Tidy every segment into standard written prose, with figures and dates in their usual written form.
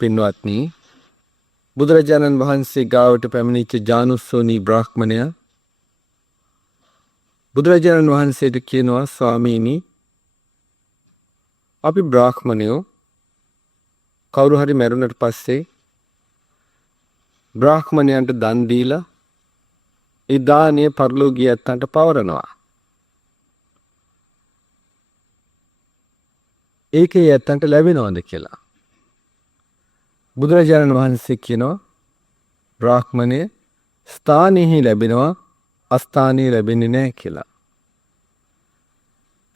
පින්වත්නි, බුදුරජාණන් වහන්සේ ගාවට පැමිණිච්ච ජානුස්සෝනි බ්‍රාහ්මණයා බුදුරජාණන් වහන්සේට කියනවා, ස්වාමීනි, අපි බ්‍රාහ්මණයෝ කවුරු හරි මැරුණට පස්සේ බ්‍රාහ්මණයන්ට දන් දීලා ඒ දානය පරලෝකීය ඇත්තන්ට පවරනවා. ඒකේ ඇත්තන්ට ලැබෙනවද කියලා. බුදුරජාණන් වහන්සේ කියනවා, බ්‍රාහ්මණය ස්ථානෙහි ලැබෙනවා, අස්ථානයේ ලැබෙන්නේ නැහැ කියලා.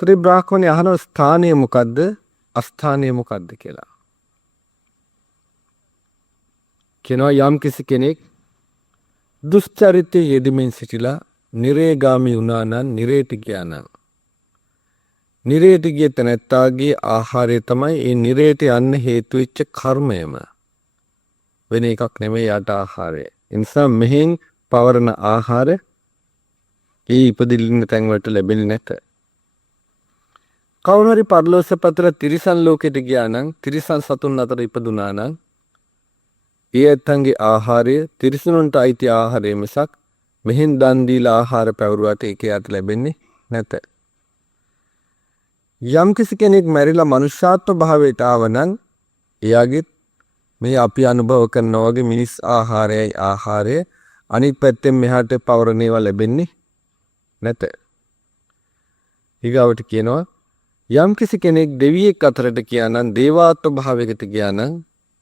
ත්‍රි බ්‍රාහ්මණය අහනවා, ස්ථානය මොකද්ද, අස්ථානය මොකද්ද කියලා. කියනවා, යම් කිසි කෙනෙක් දුෂ්චරිතයේ යෙදෙමින් සිටිලා නිරේගාමී වුණා නම්, නිරේට ගියා නම්, නිරේට ගිය තැනැත්තාගේ ආහාරය තමයි ඒ නිරේට යන්න හේතු වෙච්ච කර්මයම. වෙන එකක් නෙමෙයි යට ආහාරය. ඒ නිසා මෙහෙන් පවරන ආහාර ඒ ඉපදින්න තැන් වලට ලැබෙන්නේ නැත. කවුරු හරි පරලෝක පතර තිරිසන් ලෝකෙට ගියා නම්, තිරිසන් සතුන් අතර ඉපදුනා නම්, ඒ ඇත්තන්ගේ ආහාරය තිරිසනුන්ට අයිති ආහාරය මිසක් මෙහෙන් දන් දීලා ආහාර පැවරුවාට ඒකේ යට ලැබෙන්නේ නැත. යම් කිසි කෙනෙක් මැරිලා මනුෂ්‍යාත්ම භාවයට ආව නම්, එයාගේ මේ අපි අනුභව කරනා වගේ මිනිස් ආහාරයයි ආහාරය අනිත් පැත්තෙන් මෙහාට පවරන ඒවා ලැබෙන්නේ නැත. ඊගාවට කියනවා, යම් කිසි කෙනෙක් දෙවියෙක් අතරට ගියා නම්, දේවාත්ම භාවයකට ගියා නම්,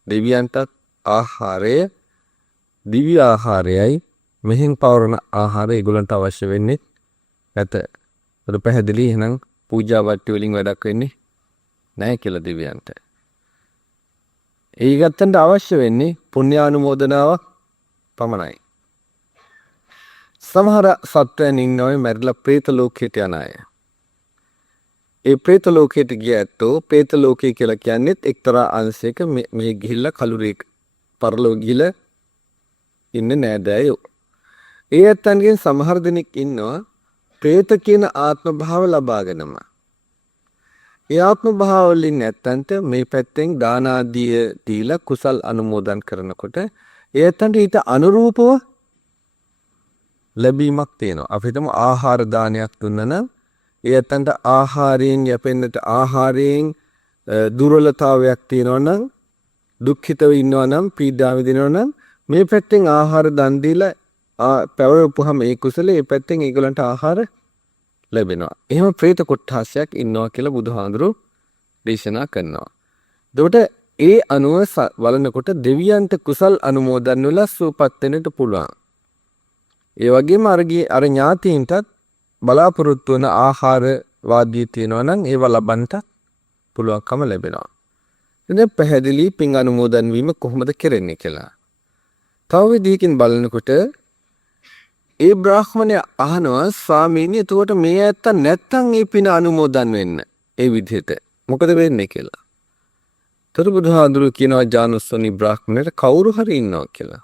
දෙවියන්ටත් ආහාරය දිව්‍ය ආහාරයයි මෙහෙන් පවරන ආහාරය ඒගොල්ලන්ට අවශ්‍ය වෙන්නේ නැත. ඒක පැහැදිලි. එහෙනම් පූජා වට්ටි වලින් වැඩක් වෙන්නේ නැහැ කියලා දෙවියන්ට. ඒකටත් අවශ්‍ය වෙන්නේ පුණ්‍යානුමෝදනාවක් පමණයි. සමහර සත්වයන් ඉන්නෝයි මැරිලා പ്രേත ලෝකයට යන අය. ඒ പ്രേත ලෝකයට ගිය ඇත්තෝ, പ്രേත ලෝකය කියලා කියන්නේත් එක්තරා අංශයක මේ ගිහිල්ලා කලුරේක පරලෝක ගිහිල්ලා ඉන්නේ නෑදෑයෝ. ඒ ඇත්තන්ගෙන් සමහර දෙනෙක් ඉන්නවා പ്രേත කියන ආත්ම භාව ලබාගෙනම. ඒ ආත්ම භාව වලින් නැත්තන්ට මේ පැත්තෙන් දාන ආදිය දීලා කුසල් අනුමෝදන් කරනකොට ඒ ඇත්තන්ට ඊට අනුරූපව ලැබීමක් තියෙනවා. අපිටම ආහාර දානයක් දුන්නා නම්, ඒ ඇත්තන්ට ආහාරයෙන් යැපෙන්නට ආහාරයෙන් දුර්වලතාවයක් තියෙනවා නම්, දුක්ඛිතව ඉන්නවා නම්, පීඩා විඳිනවා නම්, මේ පැත්තෙන් ආහාර දන් දීලා පැවරපුවාම ඒ කුසලයේ ඒ පැත්තෙන් ඒගොල්ලන්ට ආහාර ලැබෙනවා. එහෙම പ്രേත කොට්ඨාසයක් ඉන්නවා කියලා බුදුහාඳුරු දේශනා කරනවා. එතකොට ඒ අනුව බලනකොට දෙවියන්ට කුසල් අනුමෝදන් වෙලා සුවපත් වෙන්නට පුළුවන්. ඒ වගේම අර ඥාතීන්ටත් බලාපොරොත්තු වන ආහාර වාදී තියෙනවා නම් ඒවා ලබන්නට පුළුවන්කම ලැබෙනවා. ඉතින් පැහැදිලි පින් අනුමෝදන් වීම කොහොමද කරන්නේ කියලා. තව විදිහකින් බලනකොට ඒ බ්‍රාහ්මණය අහනවා, ස්වාමීනි, එතකොට මේ ඇත්ත නැත්තම් මේ පින අනුමෝදන් වෙන්න ඒ විදිහට මොකද වෙන්නේ කියලා. තරු බුදුහාඳුරු කියනවා ජානුස්සෝනි බ්‍රාහ්මණයට කවුරු හරි ඉන්නවා කියලා.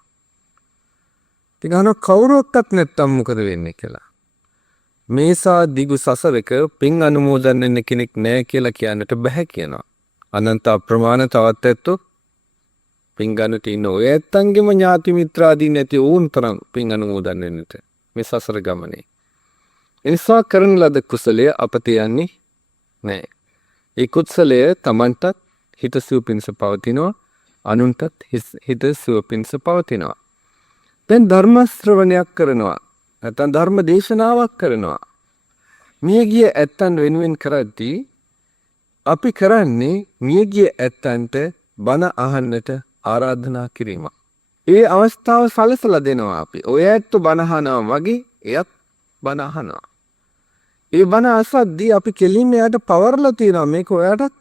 ඉතින් අහනවා කවුරුවක්වත් නැත්තම් මොකද වෙන්නේ කියලා. මේසා දිගු සසරක පින් අනුමෝදන් වෙන්න කෙනෙක් නැහැ කියලා කියන්නට බෑ කියනවා. අනන්ත අප්‍රමාණ තවත් ඇත්තෝ පින් ගන්නට ඉන්න ඔය ඇත්තන්ගෙම ඥාති මිත්‍රාදී නැති ඕන් තරම් පින් අනුමෝදන් වෙන්නට මේ සසර ගමනේ. එනිසා කරන ලද කුසලය අපතේ යන්නේ නැහැ. ඒ කුසලය Tamanටත් හිතසුව පිණිස පවතිනවා, අනුන්ටත් හිතසුව පිණිස පවතිනවා. දැන් ධර්ම ශ්‍රවණයක් කරනවා, නැත්නම් ධර්ම දේශනාවක් කරනවා. මියගිය ඇත්තන් වෙනුවෙන් කරද්දී අපි කරන්නේ මියගිය ඇත්තන්ට බණ අහන්නට ආරාධනා කිරීම. ඒ අවස්ථාව සලසලා දෙනවා අපි. ඔය ඇත්ත බණ අහනවා වගේ එයත් බණ අහනවා. ඒ බණ අසද්දී අපි කෙලින්ම එයාට පවර්ලා තියනවා මේක ඔයාටත්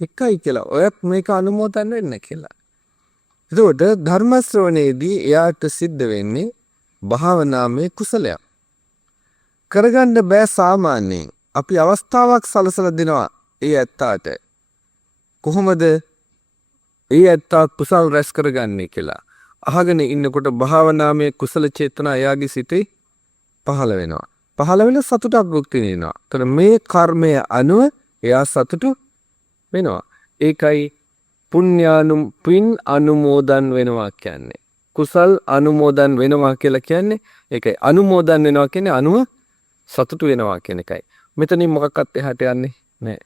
එකයි කියලා. ඔයත් මේක අනුමෝදන් වෙන්න කියලා. එතකොට ධර්ම ශ්‍රවණයේදී එයාට සිද්ධ වෙන්නේ භාවනාමය කුසලයක්. කරගන්න බෑ සාමාන්‍යයෙන්. අපි අවස්ථාවක් සලසලා දෙනවා ඒ ඇත්තාට. කොහොමද ඒ ඇත්තා කුසල් රැස් කරගන්නේ කියලා. අහගෙන ඉන්නකොට භාවනාමය කුසල චේතනා එයාගේ සිතේ පහළ වෙනවා. පහළ වෙන සතුටක් භුක්ති විඳිනවා. එතන මේ කර්මය අනුව එයා සතුටු වෙනවා. ඒකයි පින් අනුමෝදන් වෙනවා කියන්නේ. කුසල් අනුමෝදන් වෙනවා කියලා කියන්නේ ඒකයි. අනුමෝදන් වෙනවා කියන්නේ අනුව සතුටු වෙනවා කියන එකයි. මෙතනින් මොකක්වත් එහාට යන්නේ නැහැ.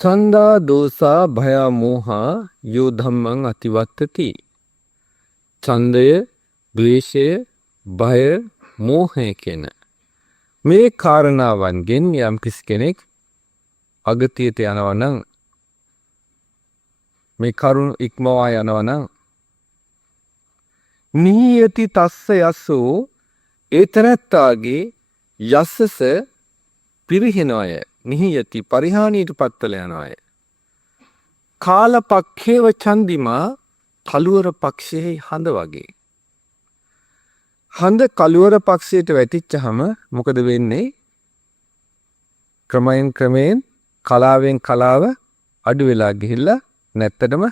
ඡන්දා දෝසා භය මෝහා යෝ ධම්මං අතිවත්තති. ඡන්දය, ද්වේෂය, භය, මෝහය කියන මේ කාරණාවන්ගෙන් යම් කිසි කෙනෙක් අගතියට යනවා නම්, මේ කරුණ ඉක්මවා යනවා නම්, නියති තස්ස යසෝ ඒතරත්තාගේ යස්සස පිරිහෙනවය. නියති පරිහානියට පත්වල යනවය. කාලපක්ඛේව චන්දිමා කළුවර පක්ෂයේ හඳ වගේ. හඳ කළුවර පක්ෂයට වැටිච්චහම මොකද වෙන්නේ? ක්‍රමයෙන් කලාවෙන් කලාව අඩු වෙලා ගිහිල්ලා නැත්තටම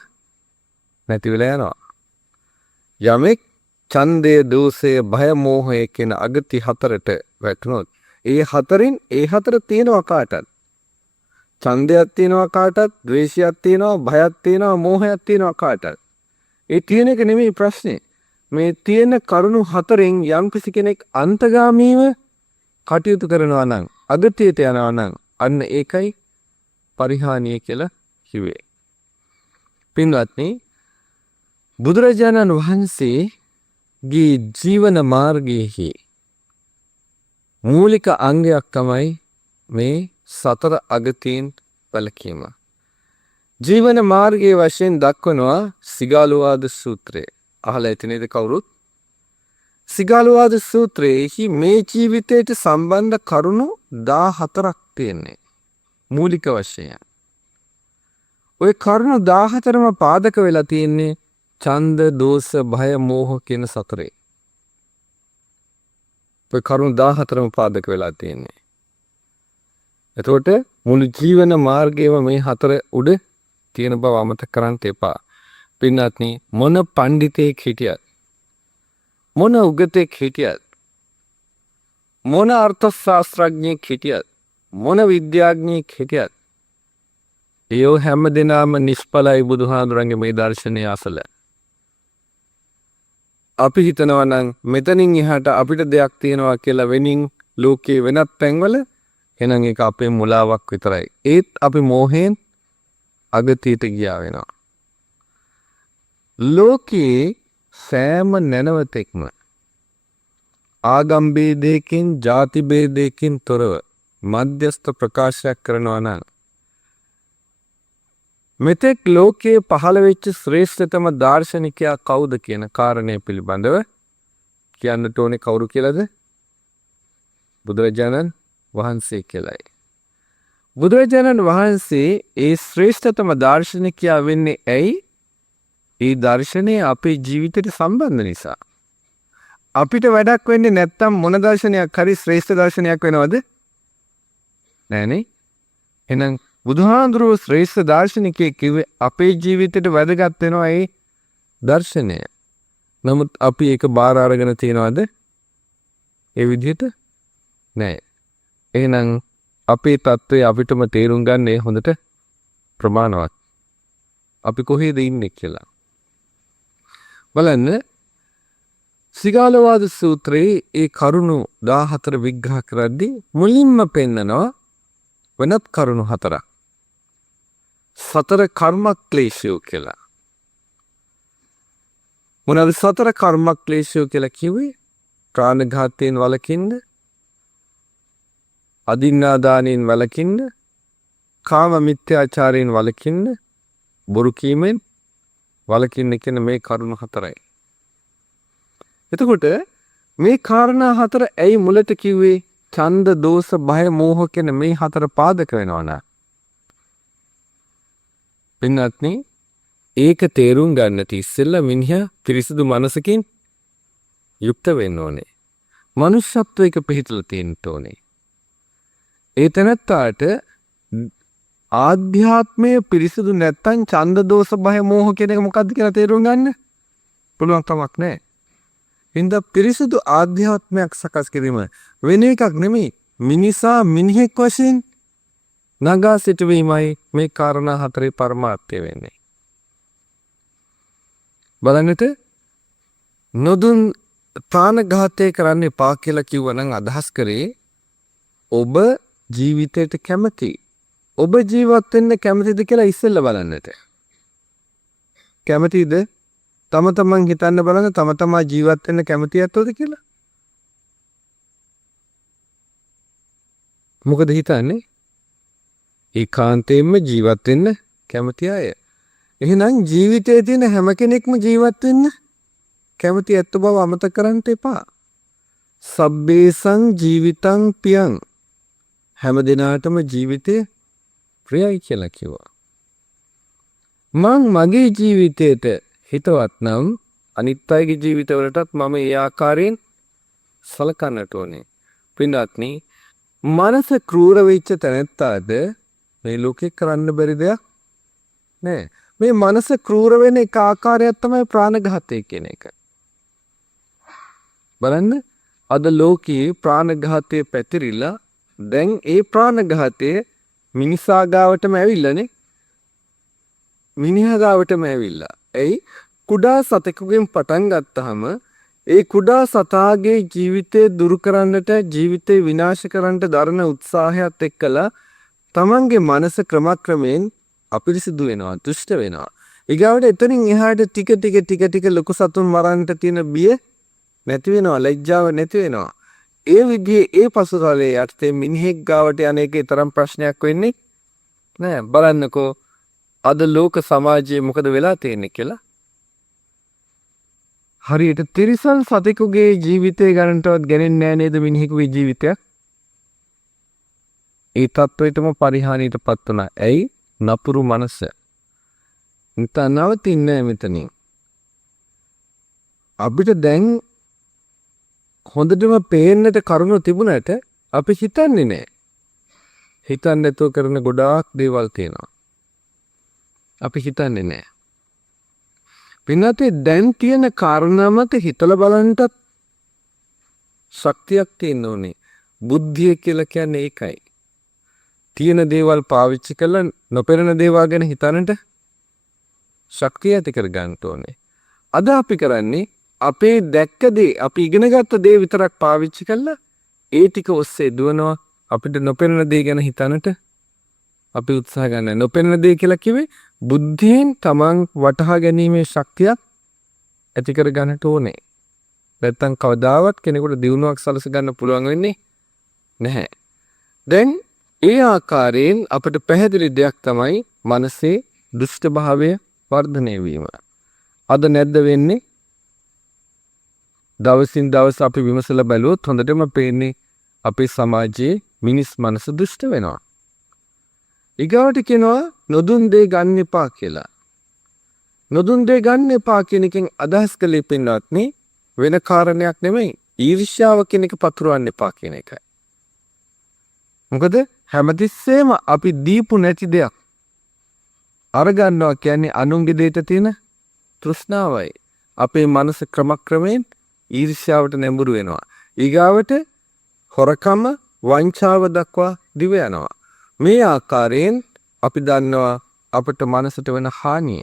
නැති වෙලා යනවා. යමෙක් ඡන්දය, දෝෂය, භය, මෝහය කියන අගති හතරට වැටුණොත්, ඒ හතර තියෙනවා කාටත්. ඡන්දයක් තියෙනවා කාටත්, ද්වේෂයක් තියෙනවා, භයක් තියෙනවා, මෝහයක් තියෙනවා කාටත්. ඒ තියෙන එක නෙමෙයි ප්‍රශ්නේ. මේ තියෙන කරුණු හතරෙන් යම්කිසි කෙනෙක් අන්තගාමීව කටයුතු කරනවා නම්, අගතියට යනවා නම්, අන්න ඒකයි පරිහානිය කියලා කිව්වේ. පින්වත්නි, බුදුරජාණන් වහන්සේගේ ජීවන මාර්ගයේහි මූලික අංගයක් තමයි මේ සතර අගතීන් වැළකීම. ජීවන මාර්ගයේ වශයෙන් දක්වනවා සිගාලුවාද සූත්‍රය. අහලා ඇති නේද කවුරුත්? සිගාලුවාද සූත්‍රයේහි මේ ජීවිතයට සම්බන්ධ කරුණු 14ක් තියෙන්නේ මූලික වශයෙන්. ওই කරුණු 14ම පාදක වෙලා තියෙන්නේ ඡන්ද, දෝෂ, භය, මෝහ කියන සතරේ. ඔය කරුණු 14ම පාදක වෙලා තියෙන්නේ. එතකොට මුළු ජීවන මාර්ගයේම මේ හතර උඩ තියෙන බව අමතක කරන්න එපා. පින්වත්නි, මොන පඬිතෙක් හිටියත්, මොන උගතෙක් හිටියත්, මොන අර්ථ ශාස්ත්‍රඥයෙක් හිටියත්, මොන විද්‍යාඥයෙක් හිටියත්, ඒ හැම දිනම නිෂ්ඵලයි බුදුහාඳුරන්ගේ මේ දර්ශනය අසල. අපි හිතනවා නම් මෙතනින් එහාට අපිට දෙයක් තියෙනවා කියලා වෙනින් ලෝකේ වෙනත් තැන්වල, එහෙනම් ඒක අපේ මුලාවක් විතරයි. ඒත් අපි මෝහයෙන් අගතියට ගියා වෙනවා. ලෝකයේ සෑම නැනවතෙක්ම ආගම් ભેදයකින්, ಜಾති ભેදයකින් තොරව මධ්‍යස්ථ ප්‍රකාශයක් කරනවා නම්, මෙතෙක් ලෝකයේ පහළ වෙච්ච ශ්‍රේෂ්ඨතම දාර්ශනිකයා කවුද කියන කාරණය පිළිබඳව කියන්නට ඕනේ කවුරු කියලාද? බුදුරජාණන් වහන්සේ කියලායි. බුදුරජාණන් වහන්සේ ඒ ශ්‍රේෂ්ඨතම දාර්ශනිකයා වෙන්නේ ඇයි? ඒ දර්ශනය අපේ ජීවිතයට සම්බන්ධ නිසා. අපිට වැඩක් වෙන්නේ නැත්තම් මොන දර්ශනයක් හරි ශ්‍රේෂ්ඨ දර්ශනයක් වෙනවද? නෑනේ. එහෙනම් බුදුහාඳුරෝ ශ්‍රේෂ්ඨ දාර්ශනිකයෙක් කිව්වේ අපේ ජීවිතයට වැදගත් වෙනවා ඒ දර්ශනය. නමුත් අපි ඒක බාර අරගෙන තියනවද? ඒ විදිහට නෑ. එහෙනම් අපේ தত্ত্বය අපිටම තේරුම් ගන්න හොඳට ප්‍රමාණවත්. අපි කොහෙද ඉන්නේ කියලා බලන්න. සිගාලවාද සූත්‍රයේ ඒ කරුණු 14 විග්‍රහ කරද්දී මුලින්ම පෙන්නනවා වෙනත් කරුණු 4ක්. සතර කර්මක්ලේශය කියලා. මොනවාද සතර කර්මක්ලේශය කියලා කිව්වේ? ප්‍රාණඝාතයෙන් වළකින්න, අදින්නාදානයෙන් වළකින්න, කාම මිත්‍යාචාරයෙන් වළකින්න, බොරු කීමෙන් වළකින්න කියන මේ කරුණු 4යි. එතකොට මේ කාරණා 4 ඇයි මුලට කිව්වේ? ඡන්ද, දෝෂ, භය, මෝහ කියන මේ 4 පාදක වෙනවා නා. පින්වත්නි, ඒක තේරුම් ගන්නට ඉස්සෙල්ලා මිනිහා පිරිසිදු මනසකින් යුක්ත වෙන්න ඕනේ. මනුෂ්‍යත්වයක පිහිටලා තියෙන්න ඕනේ. ඒ තැනත්තාට ආධ්‍යාත්මය පිරිසිදු නැත්තම් ඡන්ද, දෝෂ, භය, මෝහ කියන එක මොකක්ද කියලා තේරුම් ගන්න පුළුවන් කමක් නැහැ. හින්දා පිරිසිදු ආධ්‍යාත්මයක් සකස් කිරීම වෙන එකක් නෙමෙයි. මිනිසා මිනිහෙක් වශයෙන් නගා සිටුවීමයි මේ කාරණා හතරේ පරමාර්ථය වෙන්නේ. බලන්නට නොදුන් ප්‍රාණඝාතය කරන්න එපා කියලා කිව්වනම් අදහස් කරේ ඔබ ජීවිතයට කැමති. ඔබ ජීවත් වෙන්න කැමතිද කියලා ඉස්සෙල්ලා බලන්නට. කැමතිද? තම තමන් හිතන්න බලන්න තම තමා ජීවත් වෙන්න කැමති ඇත්තෝද කියලා. මොකද හිතන්නේ? ඒකාන්තයෙන්ම ජීවත් වෙන්න කැමති අය. එහෙනම් ජීවිතයේ තියෙන හැම කෙනෙක්ම ජීවත් වෙන්න කැමති ඇත්ත බව අමතක කරන්න එපා. සබ්බේසං ජීවිතං පියං. හැම දිනාටම ජීවිතය ප්‍රියයි කියලා කිව්වා. මං මගේ ජීවිතයට හිතවත් නම් අනිත් අයගේ ජීවිතවලටත් මම ඒ ආකාරයෙන් සලකන්නට ඕනේ. පින්වත්නි, මනස ක්‍රූර වෙච්ච තැනැත්තාද මේ ලෝකේ කරන්න බැරි දෙයක් නෑ. මේ මනස ක්‍රූර වෙන එක ආකාරයක් තමයි ප්‍රාණඝාතය කියන එක. බලන්න, අද ලෝකයේ ප්‍රාණඝාතය පැතිරිලා දැන් ඒ ප්‍රාණඝාතය මිනිසා ගාවටම ඇවිල්ලානේ. මිනිහා ගාවටම ඇවිල්ලා. එයි කුඩා සතෙකුගෙන් පටන් ගත්තාම ඒ කුඩා සතාගේ ජීවිතය දුරු කරන්නට, ජීවිතේ විනාශ කරන්නට දරන උත්සාහයත් එක්කලා තමන්ගේ මනස ක්‍රමක්‍රමයෙන් අපිරිසිදු වෙනවා, දුෂ්ට වෙනවා. ඊගාවට එතනින් එහාට ටික ලොකු සතුන් මරන්නට තියෙන බිය නැති වෙනවා, ලැජ්ජාව නැති වෙනවා. ඒ විදිහේ ඒ පසුතලයේ යටතේ මිනිහෙක් ගාවට යන එකේ තරම් ප්‍රශ්නයක් වෙන්නේ නෑ. බලන්නකෝ අද ලෝක සමාජයේ මොකද වෙලා තියෙන්නේ කියලා. හරියට තිරිසන් සතෙකුගේ ජීවිතය ගණන්ටවත් ගණන්නේ නෑ නේද මිනිහෙකුගේ ජීවිතයක්? ඒ තත්වයටම පරිහානියටපත් වුණා. ඇයි? නපුරු මනස. නිකන් නවතින්නේ මෙතනින්. අපිට දැන් හොඳටම පේන්නට කරුණු තිබුණට අපි හිතන්නේ නෑ. හිතන්නේ නැතුව කරන ගොඩාක් දේවල් තියෙනවා. අපි හිතන්නේ නෑ. පින්නතේ දැන් තියෙන කාරණා මත හිතලා බලන්නත් ශක්තියක් තියෙන්න ඕනේ. බුද්ධිය කියලා කියන්නේ ඒකයි. තියෙන දේවල් පාවිච්චි කරලා නොපෙනෙන දේවල් ගැන හිතන්නට ශක්තිය ඇති කර ගන්න ඕනේ. අද අපි කරන්නේ අපේ දැක්ක දේ, අපි ඉගෙනගත්ත දේ විතරක් පාවිච්චි කරලා ඒ ටික ඔස්සේ දුවනවා. අපිට නොපෙනෙන දේ ගැන හිතන්නට අපි උත්සාහ ගන්න. නොපෙනෙන දේ කියලා කිව්වේ බුද්ධියෙන් තමන් වටහා ගැනීමේ ශක්තියක් ඇති කර ගන්නට ඕනේ. නැත්තම් කවදාවත් කෙනෙකුට දියුණුවක් සලස ගන්න පුළුවන් වෙන්නේ නැහැ. දැන් ඒ ආකාරයෙන් අපිට පැහැදිලි දෙයක් තමයි මනසේ දුෂ්ට භාවය වර්ධනය වීම. අද නැද්ද වෙන්නේ? දවසින් දවස අපි විමසලා බැලුවොත් හොඳටම පේන්නේ අපේ සමාජයේ මිනිස් මනස දුෂ්ට වෙනවා. ඊගාවට කියනවා නොදුන් දේ ගන්න එපා කියලා. නොදුන් දේ ගන්න එපා කියන එකෙන් අදහස් කළේ පින්වත්නි වෙන කාරණයක් නෙමෙයි. ඊර්ෂ්‍යාව කියන එක පතුරවන්න එපා කියන එකයි. මොකද හැමතිස්සෙම අපි දීපු නැති දෙයක් අරගන්නවා කියන්නේ අනුන්ගේ දෙයට තියෙන තෘෂ්ණාවයි. අපේ මනස ක්‍රමක්‍රමයෙන් ඊර්ෂ්‍යාවට නැඹුරු වෙනවා. ඊගාවට හොරකම, වංචාව දක්වා දිව යනවා. මේ ආකාරයෙන් අපි දන්නවා අපට මනසට වෙන හානිය.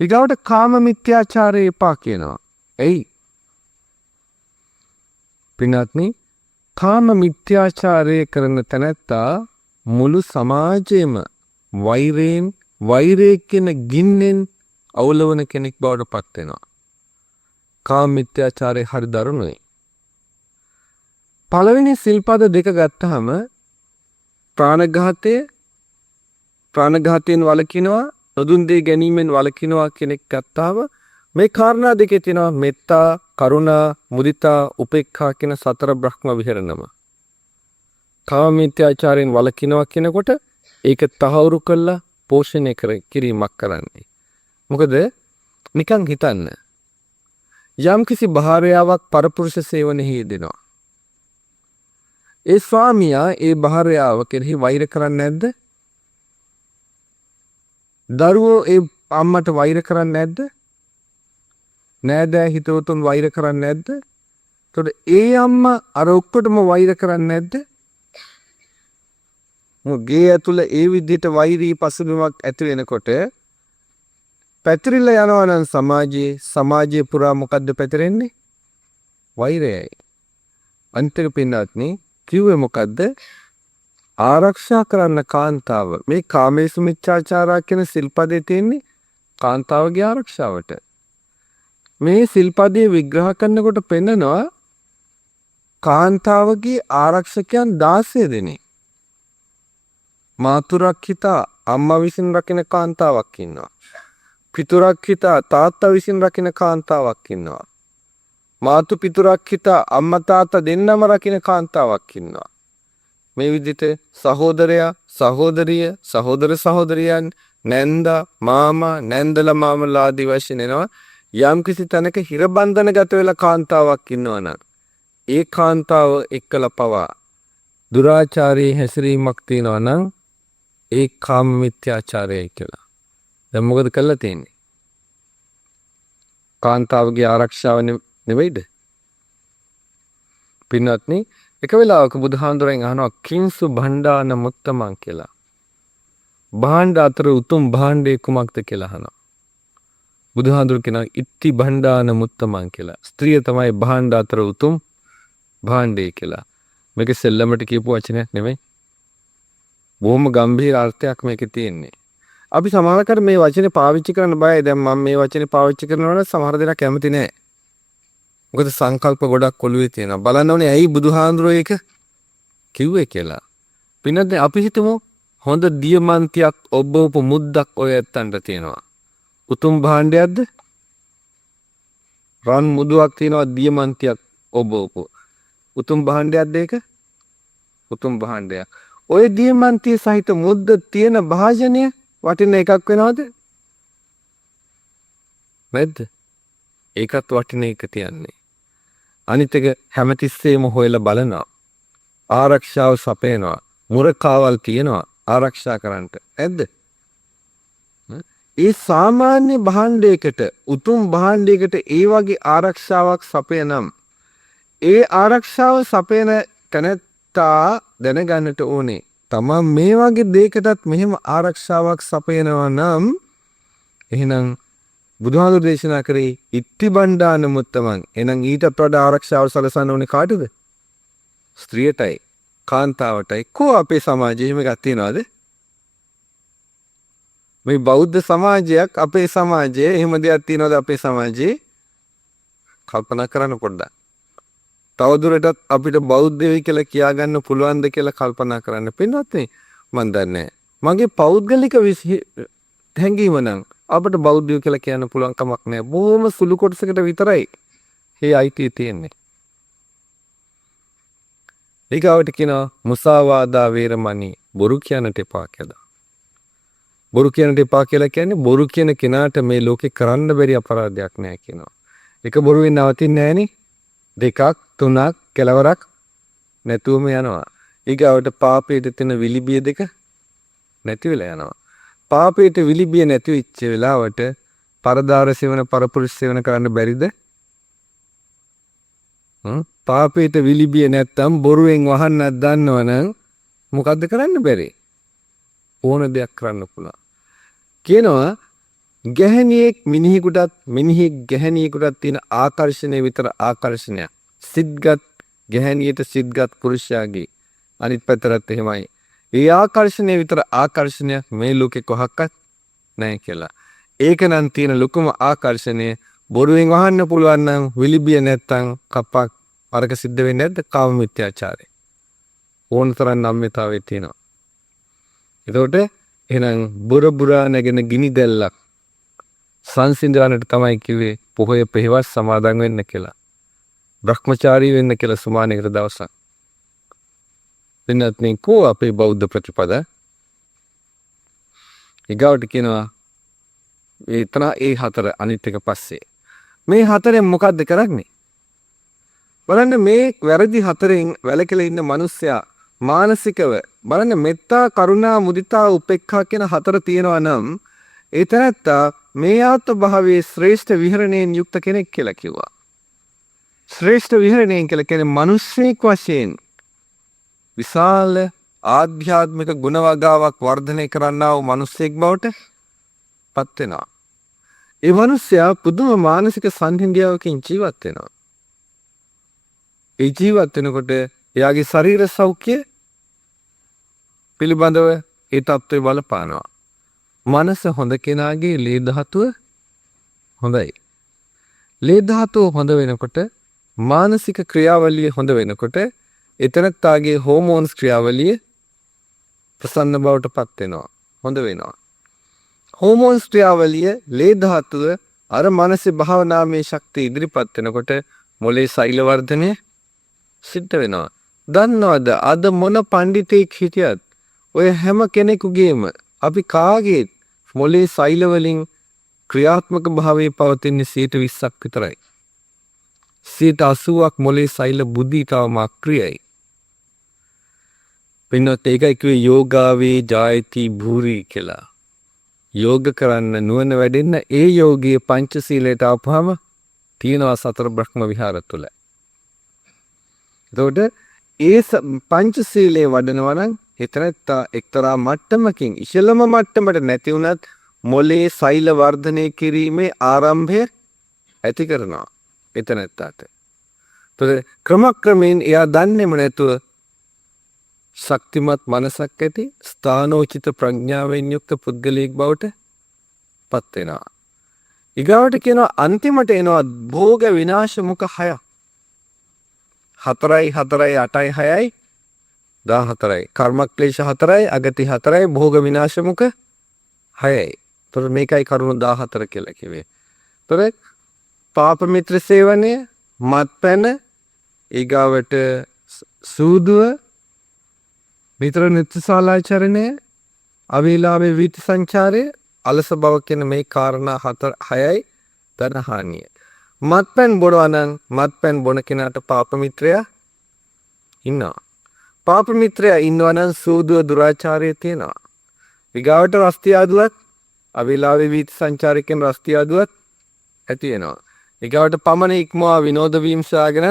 ඊගාවට කාම මිත්‍යාචාරය එපා කියනවා. එයි පින්වත්නි, කාම මිත්‍යාචාරය කරන තැනැත්තා මුළු සමාජයේම වෛරය කියන ගින්නෙන් අවුලවන කෙනෙක් බවට පත් වෙනවා. කාම මිත්‍යාචාරය හරි දරුණුයි. පළවෙනි සිල්පද දෙක ගත්තාම ප්‍රාණඝාතයෙන් වළකිනවා, නොදුන් දේ ගැනීමෙන් වළකිනවා කෙනෙක් ගත්තාම මේ කාරණා දෙකේ තියෙනවා මෙත්තා, කරුණා, මුදිතා, උපේක්ඛා කියන සතර බ්‍රහ්ම විහරණම. කාම මිත්‍යාචාරයෙන් වළකිනවා කියනකොට ඒක තහවුරු කරලා පෝෂණය කිරීමක් කරන්නේ. මොකද නිකන් හිතන්න, යම්කිසි භාර්යාවක් පරපුරුෂ සේවනයේ යෙදෙනවා. ඒ ස්වාමියා ඒ භාර්යාව කෙරෙහි වෛර කරන්නේ නැද්ද? දරුවෝ ඒ අම්මට වෛර කරන්නේ නැද්ද? නෑදෑ හිතවතුන් වෛර කරන්නේ නැද්ද? එතකොට ඒ අම්මා අර ඔක්කොටම වෛර කරන්නේ නැද්ද? ගේ ඇතුළ ඒ විදිහට වෛරී පසුබිමක් ඇති වෙනකොට පැතිරිලා යනවා නම් සමාජයේ පුරා මොකද්ද පැතිරෙන්නේ? වෛරයයි. අන්තික පින්වත්නි කිව්වේ මොකද්ද? ආරක්ෂා කරන්න කාන්තාව. මේ කාමේසු මිච්ඡාචාරා කියන සිල්පදේ තියෙන්නේ කාන්තාවගේ ආරක්ෂාවට. මේ සිල්පදේ විග්‍රහ කරනකොට පෙන්නනවා කාන්තාවගේ ආරක්ෂකයන් 16 දෙනෙක්. මාතුරක්ඛිතා අම්මා විසින් රකින්න කාන්තාවක් ඉන්නවා. පිතුරක්ඛිතා තාත්තා විසින් රකින්න කාන්තාවක් ඉන්නවා. මාතු පිතුරක්ඛිතා අම්මා තාත්තා දෙන්නම රකින්න කාන්තාවක් ඉන්නවා. මේ විදිහට සහෝදරයා සහෝදරිය සහෝදර සහෝදරියන් නැන්දා මාමා නැන්දලා මාමලා ආදී වශයෙන් එනවා. යම්කිසි තැනක හිරබන්ධනගත වෙලා කාන්තාවක් ඉන්නවා නම් ඒ කාන්තාව එක්කලා පවා දුරාචාරී හැසිරීමක් තියෙනවා නම් ඒ කාම මිත්‍යාචාරයයි කියලා. දැන් මොකද කළා තියෙන්නේ? කාන්තාවගේ ආරක්ෂාව නෙවෙයිද? පින්වත්නි එක වෙලාවක බුදුහාඳුරෙන් අහනවා කිංසු භණ්ඩාන මුත්තමන් කියලා. භාණ්ඩ අතර උතුම් භාණ්ඩේ කුමක්ද කියලා අහනවා. බුදුහාඳුර කියනවා ඉත්ති භණ්ඩාන මුත්තමන් කියලා. ස්ත්‍රිය තමයි භාණ්ඩ අතර උතුම් භාණ්ඩේ කියලා. මේක සෙල්ලමට කියපු වචනයක් නෙමෙයි. බොහොම ගැඹීර අර්ථයක් මේකේ තියෙන්නේ. අපි සමහරකට මේ වචනේ පාවිච්චි කරන්න බයයි. දැන් මම මේ වචනේ පාවිච්චි කරනකොට සමහර දෙනා කැමති නෑ. මොකද සංකල්ප ගොඩක් ඔළුවේ තියෙනවා. බලන්න ඕනේ ඇයි බුදුහාඳුරෝ ඒක කිව්වේ කියලා. පින්නත් අපි හිතමු හොඳ දියමන්තියක් ඔබවපු මුද්දක් ඔය ඇත්තන්ට තියෙනවා. උතුම් භාණ්ඩයක්ද? රන් මුදුවක් තියෙනවා දියමන්තියක් ඔබවපු. උතුම් භාණ්ඩයක්ද ඒක? උතුම් භාණ්ඩයක්. ඔය දියමන්තිය සහිත මුද්ද තියෙන භාජනය වටින එකක් වෙනවද? නැද්ද? ඒකත් වටින එක තියන්නේ. අනිත් එක හැමතිස්සෙම හොයලා බලනවා. ආරක්ෂාව සපයනවා. මුරකාවල් තියනවා ආරක්ෂා කරන්නට. ඇද්ද? ඒ සාමාන්‍ය භාණ්ඩයකට උතුම් භාණ්ඩයකට ඒ වගේ ආරක්ෂාවක් සපයනම් ඒ ආරක්ෂාව සපයන තැනැත්තා දැනගන්නට ඕනේ. තමන් මේ වගේ දෙයකටත් මෙහෙම ආරක්ෂාවක් සපයනවා නම් එහෙනම් බුදුහාමුදුරු දේශනා කරේ ඉත්ති බණ්ඩාන මුත්තමන්. එහෙනම් ඊට වඩා ආරක්ෂාව සලසන්න ඕනේ කාටද? ස්ත්‍රියටයි කාන්තාවටයි. කෝ අපේ සමාජයේ එහෙම එකක් තියනවද? මේ බෞද්ධ සමාජයක් අපේ සමාජයේ එහෙම දෙයක් තියනවද අපේ සමාජයේ? කල්පනා කරන්න පොඩ්ඩක්. තවදුරටත් අපිට බෞද්ධයයි කියලා කියාගන්න පුළුවන්ද කියලා කල්පනා කරන්න. පින්වත් මන් දන්නේ මගේ පෞද්ගලික හැඟීම නම් අපිට බෞද්ධයෝ කියලා කියන්න පුළුවන් කමක් නැහැ. බොහොම සුළු කොටසකට විතරයි මේ අයිතිය තියෙන්නේ. ඊගාවට කියනවා මුසාවාදා වේරමණී බොරු කියන්නට එපා කියලා. බොරු කියන්නට එපා කියලා කියන්නේ බොරු කියන කෙනාට මේ ලෝකේ කරන්න බැරි අපරාධයක් නැහැ කියනවා. එක බොරුවෙන් නවතින්නේ නැහෙනේ. දෙකක් තුනක් කෙලවරක් නැතුවම යනවා. ඊගාවට පාපයට තියෙන විලිබිය දෙක නැති වෙලා යනවා. පාපයට විලිබිය නැති වෙච්ච වෙලාවට පරදාර සෙවන පරපුරුෂ සෙවන කරන්න බැරිද? පාපයට විලිබිය නැත්තම් බොරුවෙන් වහන්නත් දන්නවනම් මොකද්ද කරන්න බැරි? ඕන දෙයක් කරන්න පුළුවන්. කියනවා ගැහණියෙක් මිනිහෙකුටත් මිනිහෙක් ගැහණියෙකුටත් තියෙන ආකර්ෂණය විතර ආකර්ෂණයක්. සිද්ගත් ගැහණියට සිද්ගත් පුරුෂයාගේ අනිත් පැත්තට එහෙමයි. ඒ ආකර්ෂණය විතර ආකර්ෂණයක් මේ ලෝකේ කොහක්වත් නැහැ කියලා. ඒක නම් තියෙන ලොකුම ආකර්ෂණය. බොරුවෙන් වහන්න පුළුවන් නම් විලිබිය නැත්තම් කප්පක් අරක සිද්ධ වෙන්නේ නැද්ද? කාම මිත්‍යාචාරය. ඕනතරම් නම්‍යතාවය තියෙනවා. එතකොට එහෙනම් බුරා නැගෙන ගිනි දැල්ලක් සංසිඳවන්නට තමයි කිව්වේ පොහොය පෙහෙවස් සමාදන් වෙන්න කියලා. භ්‍රමචාරී වෙන්න කියලා සුමානයකට දවසක්. එන්නත් කෝ අපේ බෞද්ධ ප්‍රතිපද ඊගාවට කියනවා ඒ හතර අනිත් එක පස්සේ. මේ හතරෙන් මොකද්ද කරන්නේ? බලන්න මේ වැරදි හතරෙන් වැළකීලා ඉන්න මිනිස්සයා මානසිකව බලන්න මෙත්තා කරුණා මුදිතා උපේක්ඛා කියන හතර තියෙනවා නම් ඒ තැනත්තා මේ ආත්ම භාවයේ ශ්‍රේෂ්ඨ විහරණයෙන් යුක්ත කෙනෙක් කියලා කිව්වා. ශ්‍රේෂ්ඨ විහරණයෙන් කියලා කියන්නේ මිනිස්සෙක් වශයෙන් විශාල ආධ්‍යාත්මික ගුණ වගාවක් වර්ධනය කරන්නා වූ මිනිසෙක් බවට පත් වෙනවා. ඒ මිනිසයා පුදුම මානසික සංහිඳියාවකින් ජීවත් වෙනවා. ඒ ජීවත් වෙනකොට එයාගේ ශරීර සෞඛ්‍ය පිළිබඳව ඒ තත්ත්වය බලපානවා. මනස හොඳ කෙනාගේ ලේ ධාතුව හොඳයි. ලේ ධාතුව හොඳ වෙනකොට මානසික ක්‍රියාවලිය හොඳ වෙනකොට එතනත්තාගේ හෝමෝන්ස් ක්‍රියාවලිය ප්‍රසන්න බවට පත් වෙනවා. හොඳ වෙනවා. හෝමෝන්ස් ක්‍රියාවලිය ලේ ධාතුව අර මනසේ භාවනාමය ශක්තිය ඉදිරිපත් වෙනකොට මොලේ සෛල වර්ධනය සිද්ධ වෙනවා. දන්නවද අද මොන පඬිතෙක් හිටියත් ඔය හැම කෙනෙකුගේම අපි කාගේ මොලේ සෛල වලින් ක්‍රියාත්මක භාවයේ පවතින්නේ 20% විතරයි. 80% මොලේ සෛල බුද්ධි තවම අක්‍රියයි. පින්නොත් ඒකයි කිව්වේ යෝගාවේ ජායති භූරි කියලා. යෝග කරන්න නුවණ වැඩෙන්න ඒ යෝගී පංචශීලයට ආපුවම තියෙනවා සතර බ්‍රහ්ම විහාර තුල. එතකොට ඒ පංචශීලයේ වඩනවා නම් හිතනත්තා එක්තරා මට්ටමකින් ඉහළම මට්ටමට නැති වුණත් මොලේ සෛල වර්ධනය කිරීමේ ආරම්භය ඇති කරනවා එතනත්තාට. එතකොට ක්‍රමක්‍රමයෙන් එයා දන්නේම නැතුව ශක්තිමත් මනසක් ඇති ස්ථානෝචිත ප්‍රඥාවෙන් යුක්ත පුද්ගලයෙක් බවට පත් වෙනවා. ඊගාවට කියනවා අන්තිමට එනවා භෝග විනාශ මුඛ 6ක්. 4යි 8යි 6යි 14යි. කර්මක්ලේශ 4යි අගති 4යි භෝග විනාශ මුඛ 6යි. ඒතර මේකයි කරුණු 14 කියලා කිව්වේ. ඒතර පාප මිත්‍ර සේවනය, මත්පැන, ඊගාවට සූදුව, නිතර නිත්‍යශාලාචරණය, අවේලාවේ වීති සංචාරය, අලස බව කියන මේ කාරණා 6යි ධනහානිය. මත්පැන් බොනවා නම් මත්පැන් බොන කෙනාට පාප මිත්‍රයා ඉන්නවා. පාප මිත්‍රයා ඉන්නවා නම් සූදුව දුරාචාරය තියෙනවා. විගාවට රස්තියාදුවත් අවේලාවේ වීති සංචාරිකෙන් රස්තියාදුවත් ඇති වෙනවා. විගාවට පමණ ඉක්මවා විනෝද වීම සාගෙන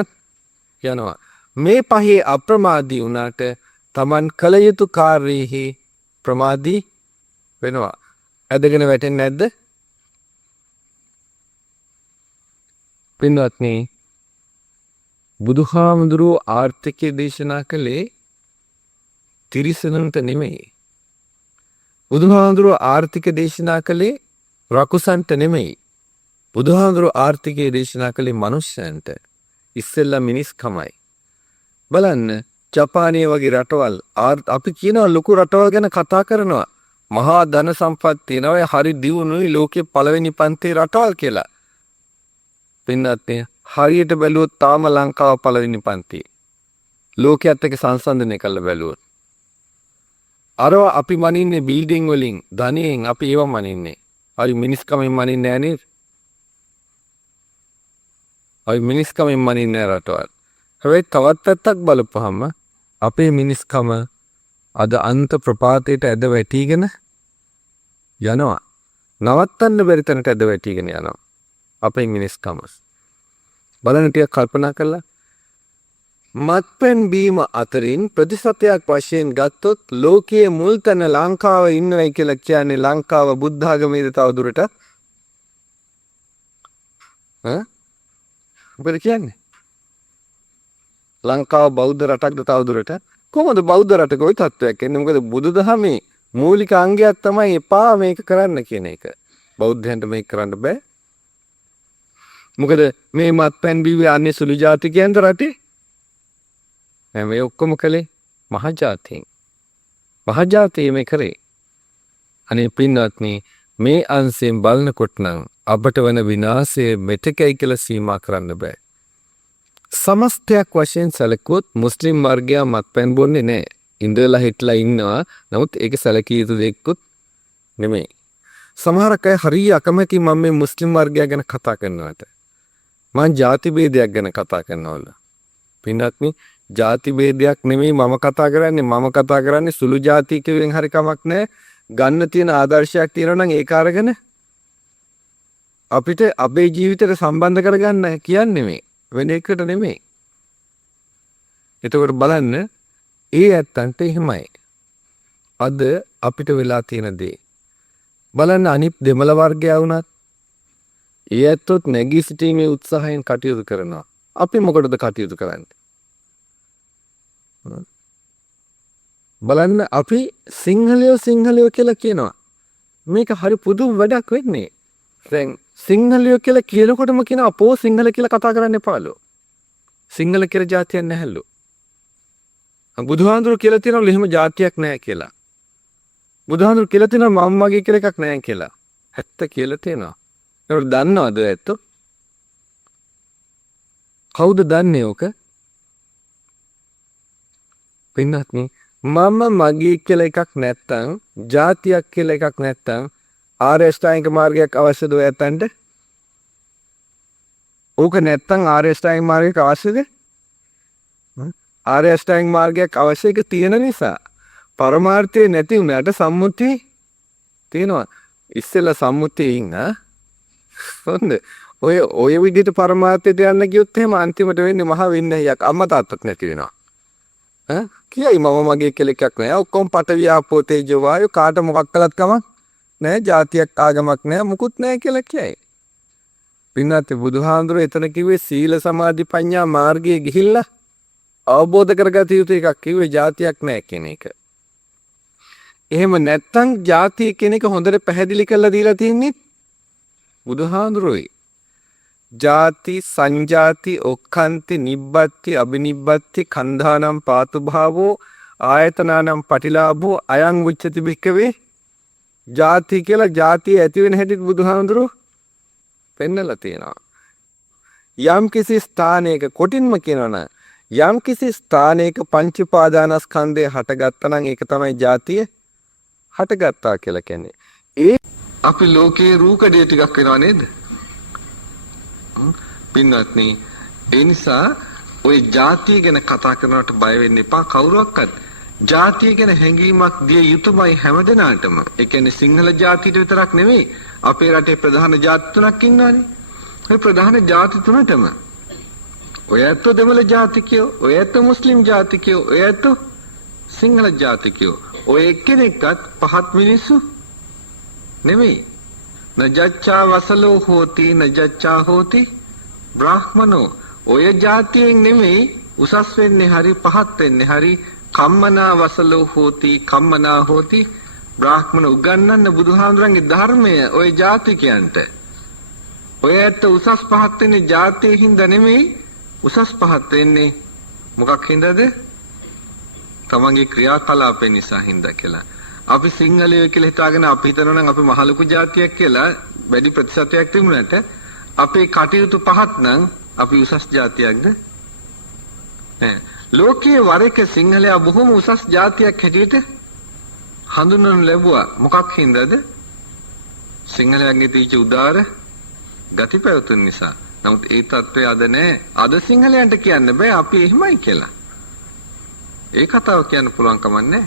යනවා. මේ පහේ අප්‍රමාදී වුණාට තමන් කල යුතු කාර්යෙහි ප්‍රමාදී වෙනවා. ඇදගෙන වැටෙන්නේ නැද්ද? පින්වත්නි, බුදුහාමුදුරුවෝ ආර්ථිකය දේශනා කළේ තිරිසනුන්ට නෙමෙයි. බුදුහාමුදුරුවෝ ආර්ථික දේශනා කළේ රකුසන්ට නෙමෙයි. බුදුහාමුදුරුවෝ ආර්ථිකය දේශනා කළේ මනුෂ්‍යයන්ට. ඉස්සෙල්ලා මිනිස්කමයි. බලන්න ජපානයේ වගේ රටවල් අපි කියනවා ලොකු රටවල් ගැන කතා කරනවා. මහා ධන සම්පත් තියෙනවා, හරි දියුණුයි ලෝකේ පළවෙනි පන්තියේ රටවල් කියලා. පින්නත් හරියට බැලුවොත් තාම ලංකාව පළවෙනි පන්තියේ. ලෝකයේත් එක්ක සංසන්දනය කරලා බැලුවොත්. අරව අපි මනින්නේ බිල්ඩින් වලින්, ධනෙන් අපි ඒව මනින්නේ. හරි මිනිස්කමෙන් මනින්නේ නැහැ නේද? හරි මිනිස්කමෙන් මනින්නේ රටවල්. හැබැයි තවත් පැත්තක් බලපුවහම අපේ මිනිස්කම අද අන්ත ප්‍රපාතයට ඇද වැටිගෙන යනවා. නවත්තන්න බැරි තැනට ඇද වැටිගෙන යනවා. අපේ මිනිස්කම. බලන්න ටිකක් කල්පනා කරලා මත්පැන් බීම අතරින් ප්‍රතිශතයක් වශයෙන් ගත්තොත් ලෝකයේ මුල් තැන ලංකාව ඉන්නවයි කියලා කියන්නේ ලංකාව බුද්ධ ආගමේද තවදුරටත්? මොකද කියන්නේ? ලංකාව බෞද්ධ රටක්ද තවදුරට? කොහොමද බෞද්ධ රටක ওই තත්ත්වයක් එන්නේ? මොකද බුදුදහමේ මූලික අංගයක් තමයි එපා මේක කරන්න කියන එක. බෞද්ධයන්ට මේක කරන්න බෑ. මොකද මේ මත්පැන් බීවේ අන්නේ සුළු ජාතිකයන්ට රටේ මේ ඔක්කොම කලේ මහජාතීන්. මහජාතී මේ කරේ. අනේ පින්වත්නි, මේ අංශයෙන් බලනකොට නම් අපට වන විනාශය මෙතකයි කියලා සීමා කරන්න බෑ. සමස්තයක් වශයෙන් සැලකුවොත් මුස්ලිම් වර්ගයා මත්පැන් බොන්නේ නැහැ. ඉඳලා හිටලා ඉන්නවා. නමුත් ඒක සැලකිය යුතු දෙයක්වත් නෙමෙයි. සමහර අය හරිය අකමැති මම මේ මුස්ලිම් වර්ගයා ගැන කතා කරනවට. මම ಜಾති ભેදයක් ගැන කතා කරනවල. පින්වත්නි, ಜಾති ભેදයක් නෙමෙයි මම කතා කරන්නේ. මම කතා කරන්නේ සුළු ජාතිකයෙන් හරි කමක් නැහැ. ගන්න තියෙන ආදර්ශයක් තියෙනවා නම් ඒක අරගෙන අපිට අපේ ජීවිතයට සම්බන්ධ කරගන්න කියන්නේ මේ. වෙන එකට නෙමෙයි. එතකොට බලන්න ඒ ඇත්තන්ට එහෙමයි. අද අපිට වෙලා තියෙන දේ. බලන්න අනිත් දෙමළ වර්ගයා වුණත් ඒ ඇත්තොත් නැගී සිටීමේ උත්සාහයෙන් කටයුතු කරනවා. අපි මොකටද කටයුතු කරන්නේ? බලන්න අපි සිංහලයෝ කියලා කියනවා. මේක හරි පුදුම වැඩක් වෙන්නේ. දැන් සිංහලයෝ කියලා කියනකොටම කියනවා අපෝ සිංහල කියලා කතා කරන්න එපාලු. සිංහල කියලා જાතියක් නැහැලු. බුදුහාඳුරු කියලා තියෙනවලු එහෙම જાතියක් නැහැ කියලා. බුදුහාඳුරු කියලා තියෙනවා මම මගේ කියලා එකක් නැහැ කියලා. ඇත්ත කියලා තියෙනවා. ඒක දන්නවද ඇත්තෝ? කවුද දන්නේ ඕක? පින්වත්නි මම මගේ කියලා එකක් නැත්තම් જાතියක් කියලා එකක් නැත්තම් ආර්ය අෂ්ටාංගික මාර්ගයක් අවශ්‍යද ඔය ඇත්තන්ට? ඕක නැත්තම් ආර්ය අෂ්ටාංගික මාර්ගයක් අවශ්‍යද? ආර්ය අෂ්ටාංගික මාර්ගයක් අවශ්‍ය එක තියෙන නිසා පරමාර්ථය නැති වුණාට සම්මුතිය තියෙනවා. ඉස්සෙල්ලා සම්මුතියේ ඉන්න හොඳ ඔය විදිහට පරමාර්ථයට යන්න ගියොත් එහෙම අන්තිමට වෙන්නේ මහ වින්නහියක් අම්මා තාත්තත් නැති වෙනවා. කියයි මම මගේ කියලා එකක් නෑ. ඔක්කොම පටවිය ආපෝ තේජෝ වායු කාට මොකක් කළත් කමක් නෑ. જાතියක් ආගමක් නෑ. මුකුත් නෑ කියලා කියයි. පින්වත් බුදුහාඳුර එතන කිව්වේ සීල සමාධි ප්‍රඥා මාර්ගයේ ගිහිල්ලා අවබෝධ කරගත යුතු එකක් කිව්වේ જાතියක් නෑ කියන එක. එහෙම නැත්තම් જાතිය කියන එක හොඳට පැහැදිලි කරලා දීලා තින්නේ බුදුහාඳුරෝයි. ජාති සංජාති ඔක්ඛන්ති නිබ්බත්ති අබිනිබ්බත්ති කන්ධානම් පාතු භාවෝ ආයතනානම් පටිලාභෝ අයං උච්චති භික්කවේ. ජාති කියලා ජාතිය ඇති වෙන හැටි බුදුහාඳුරෝ පෙන්නලා තියෙනවා. යම් කිසි ස්ථානයක කොටින්ම කියනවනම් යම් කිසි ස්ථානයක පංච උපාදානස්කන්ධය හටගත්තා නම් ඒක තමයි ජාතිය හටගත්තා කියලා කියන්නේ. ඒ අපි ලෝකේ රූකඩේ ටිකක් වෙනව නේද? පින්වත්නි ඒ නිසා ওই ජාතිය ගැන කතා කරනවට බය වෙන්න එපා කවුරුවක්වත්. ජාතිය ගැන හැඟීමක් දිය යුතුමයි හැමදෙනාටම. ඒ කියන්නේ සිංහල ජාතියට විතරක් නෙවෙයි අපේ රටේ ප්‍රධාන ජාති තුනක් ඉන්නවානේ. ඔය ප්‍රධාන ජාති තුනටම ඔය ඇත්තෝ දෙමළ ජාතිකයෝ, ඔය ඇත්තෝ මුස්ලිම් ජාතිකයෝ, ඔය ඇත්තෝ සිංහල ජාතිකයෝ. ඔය එක්කෙනෙක්වත් පහත් මිනිස්සු නෙවෙයි. නජච්ඡා වසලෝ හෝති නජච්ඡා හෝති බ්‍රාහ්මනෝ. ඔය જાතියෙන් නෙමෙයි උසස් වෙන්නේ හරි පහත් වෙන්නේ හරි කම්මනා වසලෝ හෝති කම්මනා හෝති බ්‍රාහ්මන. උගන්වන්න බුදුහාමුදුරන්ගේ ධර්මය ඔය ජාතිකයන්ට. ඔය ඇත්ත උසස් පහත් වෙන්නේ જાතියෙන් හින්දා නෙමෙයි. උසස් පහත් වෙන්නේ මොකක් හින්දාද? තමන්ගේ ක්‍රියාකලාපය නිසා හින්දා කියලා. අපි සිංහලයෝ කියලා හිතාගෙන අපි හිතනවා නම් අපි මහලුකු ජාතියක් කියලා වැඩි ප්‍රතිශතයක් තිබුණාට අපේ කටයුතු පහත් නම් අපි උසස් ජාතියක්ද? නෑ. ලෝකයේ වර එක සිංහලයා බොහොම උසස් ජාතියක් හැටියට හඳුන්වනු ලැබුවා. මොකක් හින්දාද? සිංහලයන්ගේ තීච උදාර ගති පැවතුන නිසා. නමුත් ඒ තත්ත්වය අද නෑ. අද සිංහලයන්ට කියන්න බෑ අපි එහෙමයි කියලා. ඒ කතාව කියන්න පුළුවන් කමක් නෑ.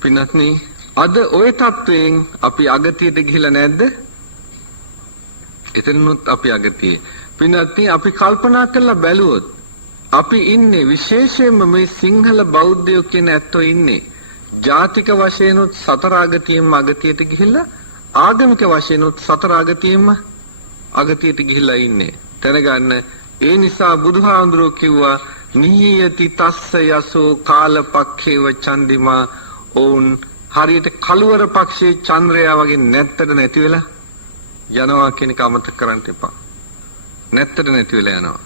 පින්වත්නි අද ওই තත්වයෙන් අපි අගතියට ගිහිලා නැද්ද? එතනොත් අපි අගතියේ. පින්වත්නි අපි කල්පනා කරලා බැලුවොත් අපි ඉන්නේ විශේෂයෙන්ම මේ සිංහල බෞද්ධයෝ කියන ඇත්තෝ ඉන්නේ ජාතික වශයෙන්ුත් සතර අගතියෙන්ම අගතියට ගිහිල්ලා ආගමික වශයෙන්ුත් සතර අගතියෙන්ම අගතියට ගිහිල්ලා ඉන්නේ. දැනගන්න ඒ නිසා බුදුහාඳුරෝ කිව්වා නියති තස්ස යසෝ කාලපක්ඛේව චන්දිමා. ඔවුන් හරියට කළුවර පක්ෂයේ චන්ද්‍රයා වගේ නැත්තට නැති වෙලා යනවා කියන එක අමතක කරන්න එපා. නැත්තට නැති වෙලා යනවා.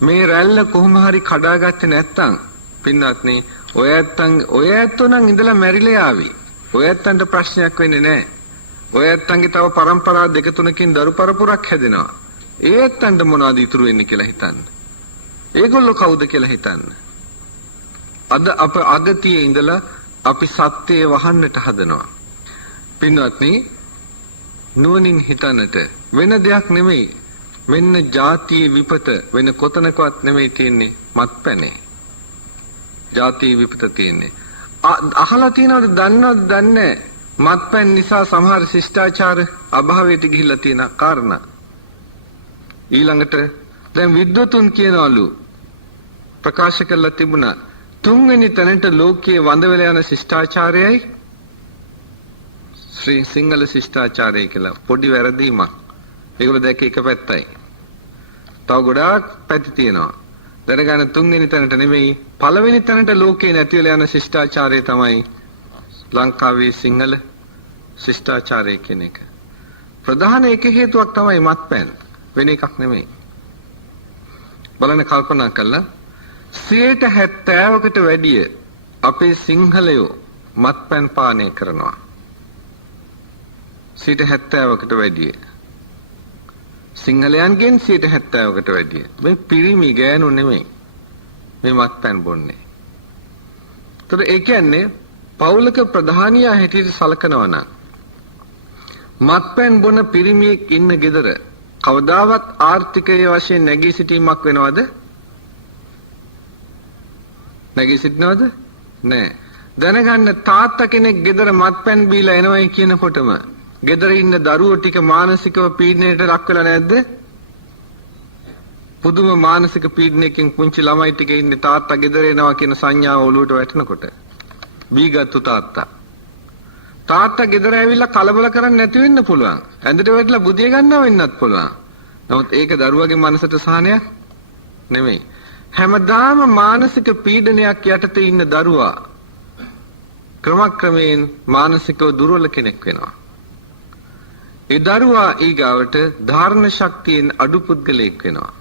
මේ රැල්ල කොහොම හරි කඩාගත්තේ නැත්තම් පින්වත්නි ඔය ඇත්තෝ නම් ඉඳලා මැරිලා යාවි. ඔය ඇත්තන්ට ප්‍රශ්නයක් වෙන්නේ නැහැ. ඔය ඇත්තන්ගේ තව પરම්පරා දෙක තුනකින් දරු පරපුරක් හැදෙනවා. ඒ ඇත්තන්ට මොනවද ඉතුරු වෙන්නේ කියලා හිතන්න. ඒගොල්ලෝ කවුද කියලා හිතන්න. අද අප අගතියේ ඉඳලා අපි සත්‍යය වහන්නට හදනවා. පින්වත්නි නුවණින් හිතන්නට වෙන දෙයක් නෙමෙයි. වෙන ಜಾතිය විපත වෙන කොතනකවත් නෙමෙයි තියෙන්නේ මත්පැනේ. ಜಾතිය විපත තියෙන්නේ. අහලා තියෙනවද දන්නවද දන්නේ මත්පැන් නිසා සමහර ශිෂ්ටාචාර අභාවයට ගිහිල්ලා තියෙන කාරණා. ඊළඟට දැන් විද්වතුන් කියනවලු ප්‍රකාශ කරලා තිබුණා තුන්වෙනි තැනට ලෝකයේ වඳ වෙලා යන ශිෂ්ටාචාරයයි ශ්‍රී සිංහල ශිෂ්ටාචාරය කියලා පොඩි වැරදීමක්. ඒගොල්ලෝ දැක්ක එක පැත්තයි. තව ගොඩාක් පැති තියෙනවා. දැනගන්න තුන්වෙනි තැනට නෙමෙයි පළවෙනි තැනට ලෝකේ නැති වෙලා යන ශිෂ්ටාචාරය තමයි ලංකාවේ සිංහල ශිෂ්ටාචාරය කියන එක. ප්‍රධාන එක හේතුවක් තමයි මත්පැන්. වෙන එකක් නෙමෙයි. බලන්න කල්පනා කළා 70%කට වැඩිය අපේ සිංහලයෝ මත්පැන් පානය කරනවා. 70%කට වැඩිය. සිංහලයන්ගෙන් 70%කට වැඩිය. මේ පිරිමි ගෑනු නෙමෙයි. මේ මත්පැන් බොන්නේ. ඒතර ඒ කියන්නේ පෞලක ප්‍රධානියා හැටියට සලකනවා නම් මත්පැන් බොන පිරිමියෙක් ඉන්න ගෙදර කවදාවත් ආර්ථිකයේ වශයෙන් නැගී සිටීමක් වෙනවද? නැගී සිටිනවද? නෑ. දැනගන්න තාත්තා කෙනෙක් ගෙදර මත්පැන් බීලා එනවයි කියනකොටම ගෙදර ඉන්න දරුවෝ ටික මානසිකව පීඩනයට ලක් වෙලා නැද්ද? පුදුම මානසික පීඩනයකින් පුංචි ළමයි ටික ඉන්නේ තාත්තා ගෙදර එනවා කියන සංඥාව ඔලුවට වැටෙනකොට. බීගත්තු තාත්තා. තාත්තා ගෙදර ඇවිල්ලා කලබල කරන්නේ නැති වෙන්න පුළුවන්. ඇඳට වැටලා බුදිය ගන්නවා වෙන්නත් පුළුවන්. නමුත් ඒක දරුවගේ මනසට සහනයක් නෙමෙයි. හැමදාම මානසික පීඩනයක් යටතේ ඉන්න දරුවා ක්‍රමක්‍රමයෙන් මානසිකව දුර්වල කෙනෙක් වෙනවා. ඒ දරුවා ඊගාවට ධාරණ ශක්තියෙන් අඩු පුද්ගලයෙක් වෙනවා.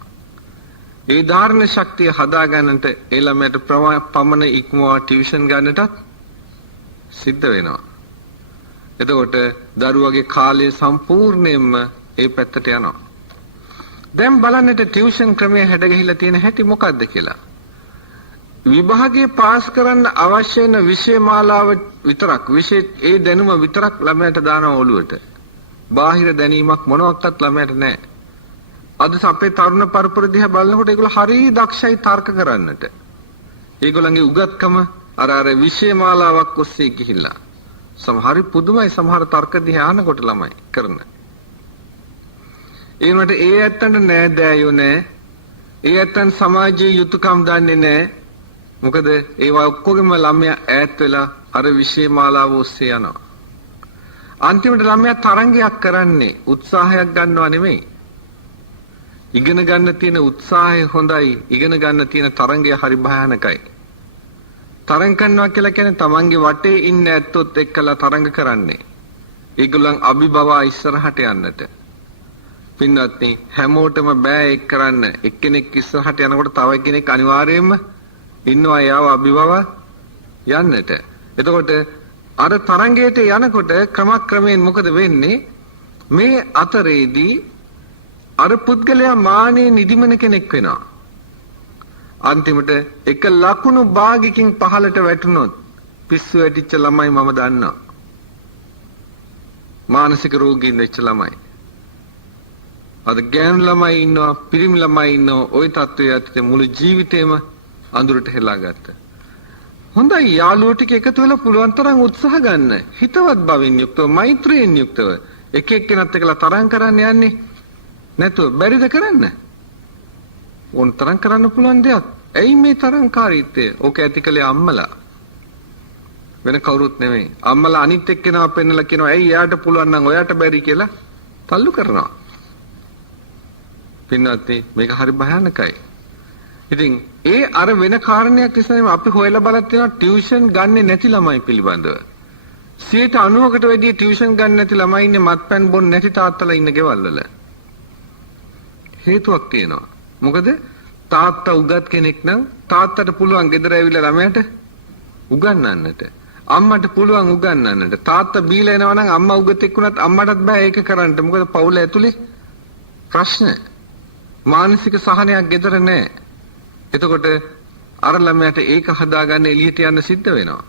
ඒ ධාරණ ශක්තිය හදා ගන්නට ඒ ළමයට පමණ ඉක්මවා ටියුෂන් ගන්නටත් සිද්ධ වෙනවා. එතකොට දරුවගේ කාලය සම්පූර්ණයෙන්ම ඒ පැත්තට යනවා. දැන් බලන්නට ටියුෂන් ක්‍රමය හැඩගැහිලා තියෙන හැටි මොකක්ද කියලා. විභාගයේ පාස් කරන්න අවශ්‍ය වෙන විෂය මාලාව විතරක් ඒ දැනුම විතරක් ළමයට දානවා ඔළුවට. බාහිර දැනීමක් මොනවත් ළමයට නැහැ. අද අපේ තරුණ පරපුර දිහා බලනකොට ඒගොල්ලෝ හරිය දක්ෂයි තර්ක කරන්නට. ඒගොල්ලන්ගේ උගත්කම අර විෂය මාලාවක් ඔස්සේ ගිහිල්ලා. සමහර පුදුමයි සමහර තර්ක දිහා අහනකොට ළමයි කරන. ඒ වුණාට ඒ ඇත්තන්ට නෑ දෑයෝ නෑ. ඒ ඇත්තන් සමාජයේ යුතුයකම් දන්නේ නෑ. මොකද ඒවා ඔක්කොගෙම ළමයා ඈත් වෙලා අර විෂය මාලාව ඔස්සේ යනවා. අන්තිමට ළමයා තරංගයක් කරන්නේ උත්සාහයක් ගන්නව නෙමෙයි. ඉගෙන ගන්න තියෙන උත්සාහය හොඳයි. ඉගෙන ගන්න තියෙන තරංගය හරි භයානකයි. තරංග කරනවා කියලා කියන්නේ තමන්ගේ වටේ ඉන්න ඇත්තොත් එක්කලා තරංග කරන්නේ. ඒගොල්ලන් අභිභවා ඉස්සරහට යන්නට. පින්වත්නි හැමෝටම බෑ ඒක කරන්න. එක්කෙනෙක් ඉස්සරහට යනකොට තව කෙනෙක් අනිවාර්යයෙන්ම ඉන්නවා යාව අභිභව යන්නට. එතකොට අර තරංගයට යනකොට ක්‍රමක්‍රමයෙන් මොකද වෙන්නේ? මේ අතරේදී අර පුද්ගලයා මානෙ නිදිමන කෙනෙක් වෙනවා. අන්තිමට එක ලකුණු භාගයකින් පහළට වැටුනොත් පිස්සු වැටිච්ච ළමයි මම දන්නවා. මානසික රෝගීන් වෙච්ච ළමයි. අද ගෑනු ළමයි ඉන්නවා, පිරිමි ළමයි ඉන්නවා. ওই තත්ත්වයේ ඇත්තට මුළු ජීවිතේම අඳුරට හෙලා ගත්තා. හොඳයි යාළුවෝ ටික එකතු වෙලා පුළුවන් තරම් උත්සාහ ගන්න. හිතවත් බවින් යුක්තව, මෛත්‍රියෙන් යුක්තව එක එක්කෙනත් එක්කලා තරම් කරන්න යන්නේ නැතුව බැරිද කරන්න? ඕන තරම් කරන්න පුළුවන් දෙයක්. ඇයි මේ තරම්කාරීත්වය? ඕක ඇතිකලේ අම්මලා. වෙන කවුරුත් නෙමෙයි. අම්මලා අනිත් එක්කෙනා පෙන්නලා කියනවා ඇයි එයාට පුළුවන් නම් ඔයාට බැරි කියලා තල්ලු කරනවා. පින්වත්නි මේක හරි භයානකයි. ඉතින් ඒ අර වෙන කාරණයක් නිසා අපි හොයලා බලත් තියෙනවා ටියුෂන් ගන්නෙ නැති ළමයි පිළිබඳව. 90%කට වැඩිය ටියුෂන් ගන්න නැති ළමයි ඉන්නේ මත්පැන් බොන්න නැති තාත්තලා ඉන්න ගෙවල් වල. හේතුවක් තියෙනවා. මොකද තාත්තා උගත් කෙනෙක් නම් තාත්තට පුළුවන් ගෙදර ඇවිල්ලා ළමයට උගන්වන්නට. අම්මට පුළුවන් උගන්වන්නට. තාත්තා බීලා එනවා නම් අම්මා උගතෙක් වුණත් අම්මටත් බෑ ඒක කරන්න. මොකද පවුල ඇතුලේ ප්‍රශ්න. මානසික සහනයක් ගෙදර නැහැ. එතකොට අර ළමයාට ඒක හදාගන්න එළියට යන්න සිද්ධ වෙනවා.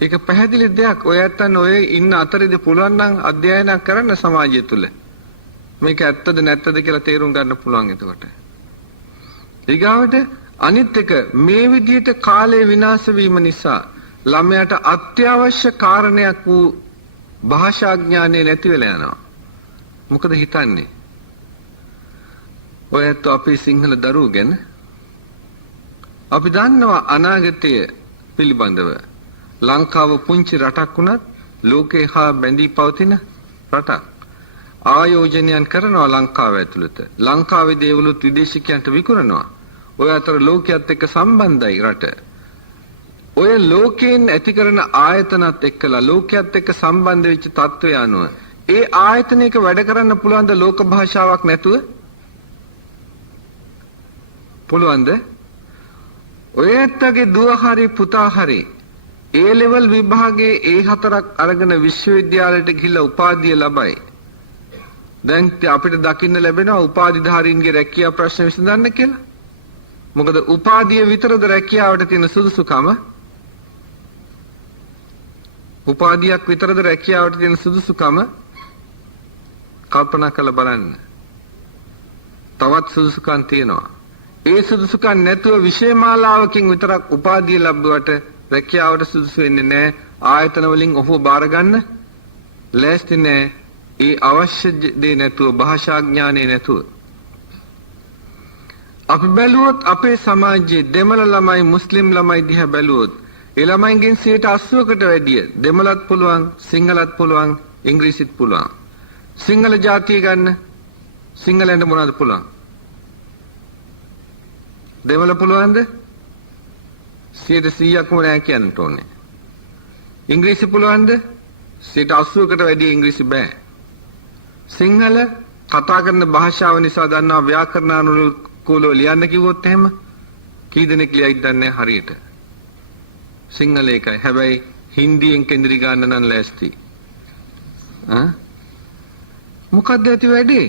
ඒක පැහැදිලි දෙයක්. ඔය ඇත්තන් ඔය ඉන්න අතරේදී පුළුවන් නම් අධ්‍යයනයක් කරන්න සමාජය තුල. මේක ඇත්තද නැත්තද කියලා තේරුම් ගන්න පුළුවන් එතකොට. ඊගාවට අනිත් එක මේ විදිහට කාලය විනාශ වීම නිසා ළමයාට අත්‍යවශ්‍ය කාරණයක් වූ භාෂා ඥානය නැති වෙලා යනවා. මොකද හිතන්නේ? ඔයත් අපේ සිංහල දරුවෝ ගැන අපි දන්නවා අනාගතය පිළිබඳව ලංකාව පුංචි රටක් වුණත් ලෝකේ හා බැඳී පවතින රටක්. ආයෝජනයන් කරනවා ලංකාව ඇතුළත. ලංකාවේ දේවලුත් විදේශිකයන්ට විකුණනවා. ඔය අතර ලෝකයේත් එක්ක සම්බන්ධයි රට. ඔය ලෝකයෙන් ඇති කරන ආයතනත් එක්කලා ලෝකයේත් එක්ක සම්බන්ධ වෙච්ච තත්ත්වය අනුව ඒ ආයතනයක වැඩ කරන්න පුළුවන් ද ලෝක භාෂාවක් නැතුව? පුළුවන්ද? ඔය ඇත්තගේ දුව හරි පුතා හරි ඒ ලෙවල් විභාගයේ ඒ හතරක් අරගෙන විශ්වවිද්‍යාලයට ගිහිල්ලා උපාධිය ලබයි. දැන් අපිට දකින්න ලැබෙනවා උපාධිධාරීන්ගේ රැකියාව ප්‍රශ්න විසඳන්න කියලා. මොකද උපාධිය විතරද රැකියාවට තියෙන සුදුසුකම? උපාධියක් විතරද රැකියාවට තියෙන සුදුසුකම? කල්පනා කරලා බලන්න. තවත් සුදුසුකම් තියෙනවා. ඒ සුදුසුකම් නැතුව විෂයමාලාවකින් විතරක් උපාධිය ලැබුවට රැකියාවට සුදුසු වෙන්නේ නැහැ. ආයතන වලින් ඔහුව බාර ගන්න ලෑස්ති නැහැ. ඒ අවශ්‍ය දේ නැතුව භාෂා ඥානෙ නැතුව. අපි බැලුවොත් අපේ සමාජයේ දෙමළ ළමයි මුස්ලිම් ළමයි දිහා බැලුවොත් ඒ ළමයින්ගෙන් 80%කට වැඩිය දෙමළත් පුළුවන් සිංහලත් පුළුවන් ඉංග්‍රීසිත් පුළුවන්. සිංහල ජාතිය ගන්න සිංහලෙන්ද මොනවද පුළුවන්? දෙමළ පුළුවන්ද? 100%ක්ම නෑ කියන්න ඕනේ. ඉංග්‍රීසි පුළුවන්ද? 80%කට වැඩිය ඉංග්‍රීසි බෑ. සිංහල කතා කරන භාෂාව නිසා දන්නවා ව්‍යාකරණානුකූලව ලියන්න කිව්වොත් එහෙම කී දෙනෙක් ලියයිද දන්නේ හරියට. සිංහල එකයි. හැබැයි හින්දියෙන් කෙන්දිරි ගන්න නම් ලෑස්ති. මොකක්ද ඇති වැඩේ?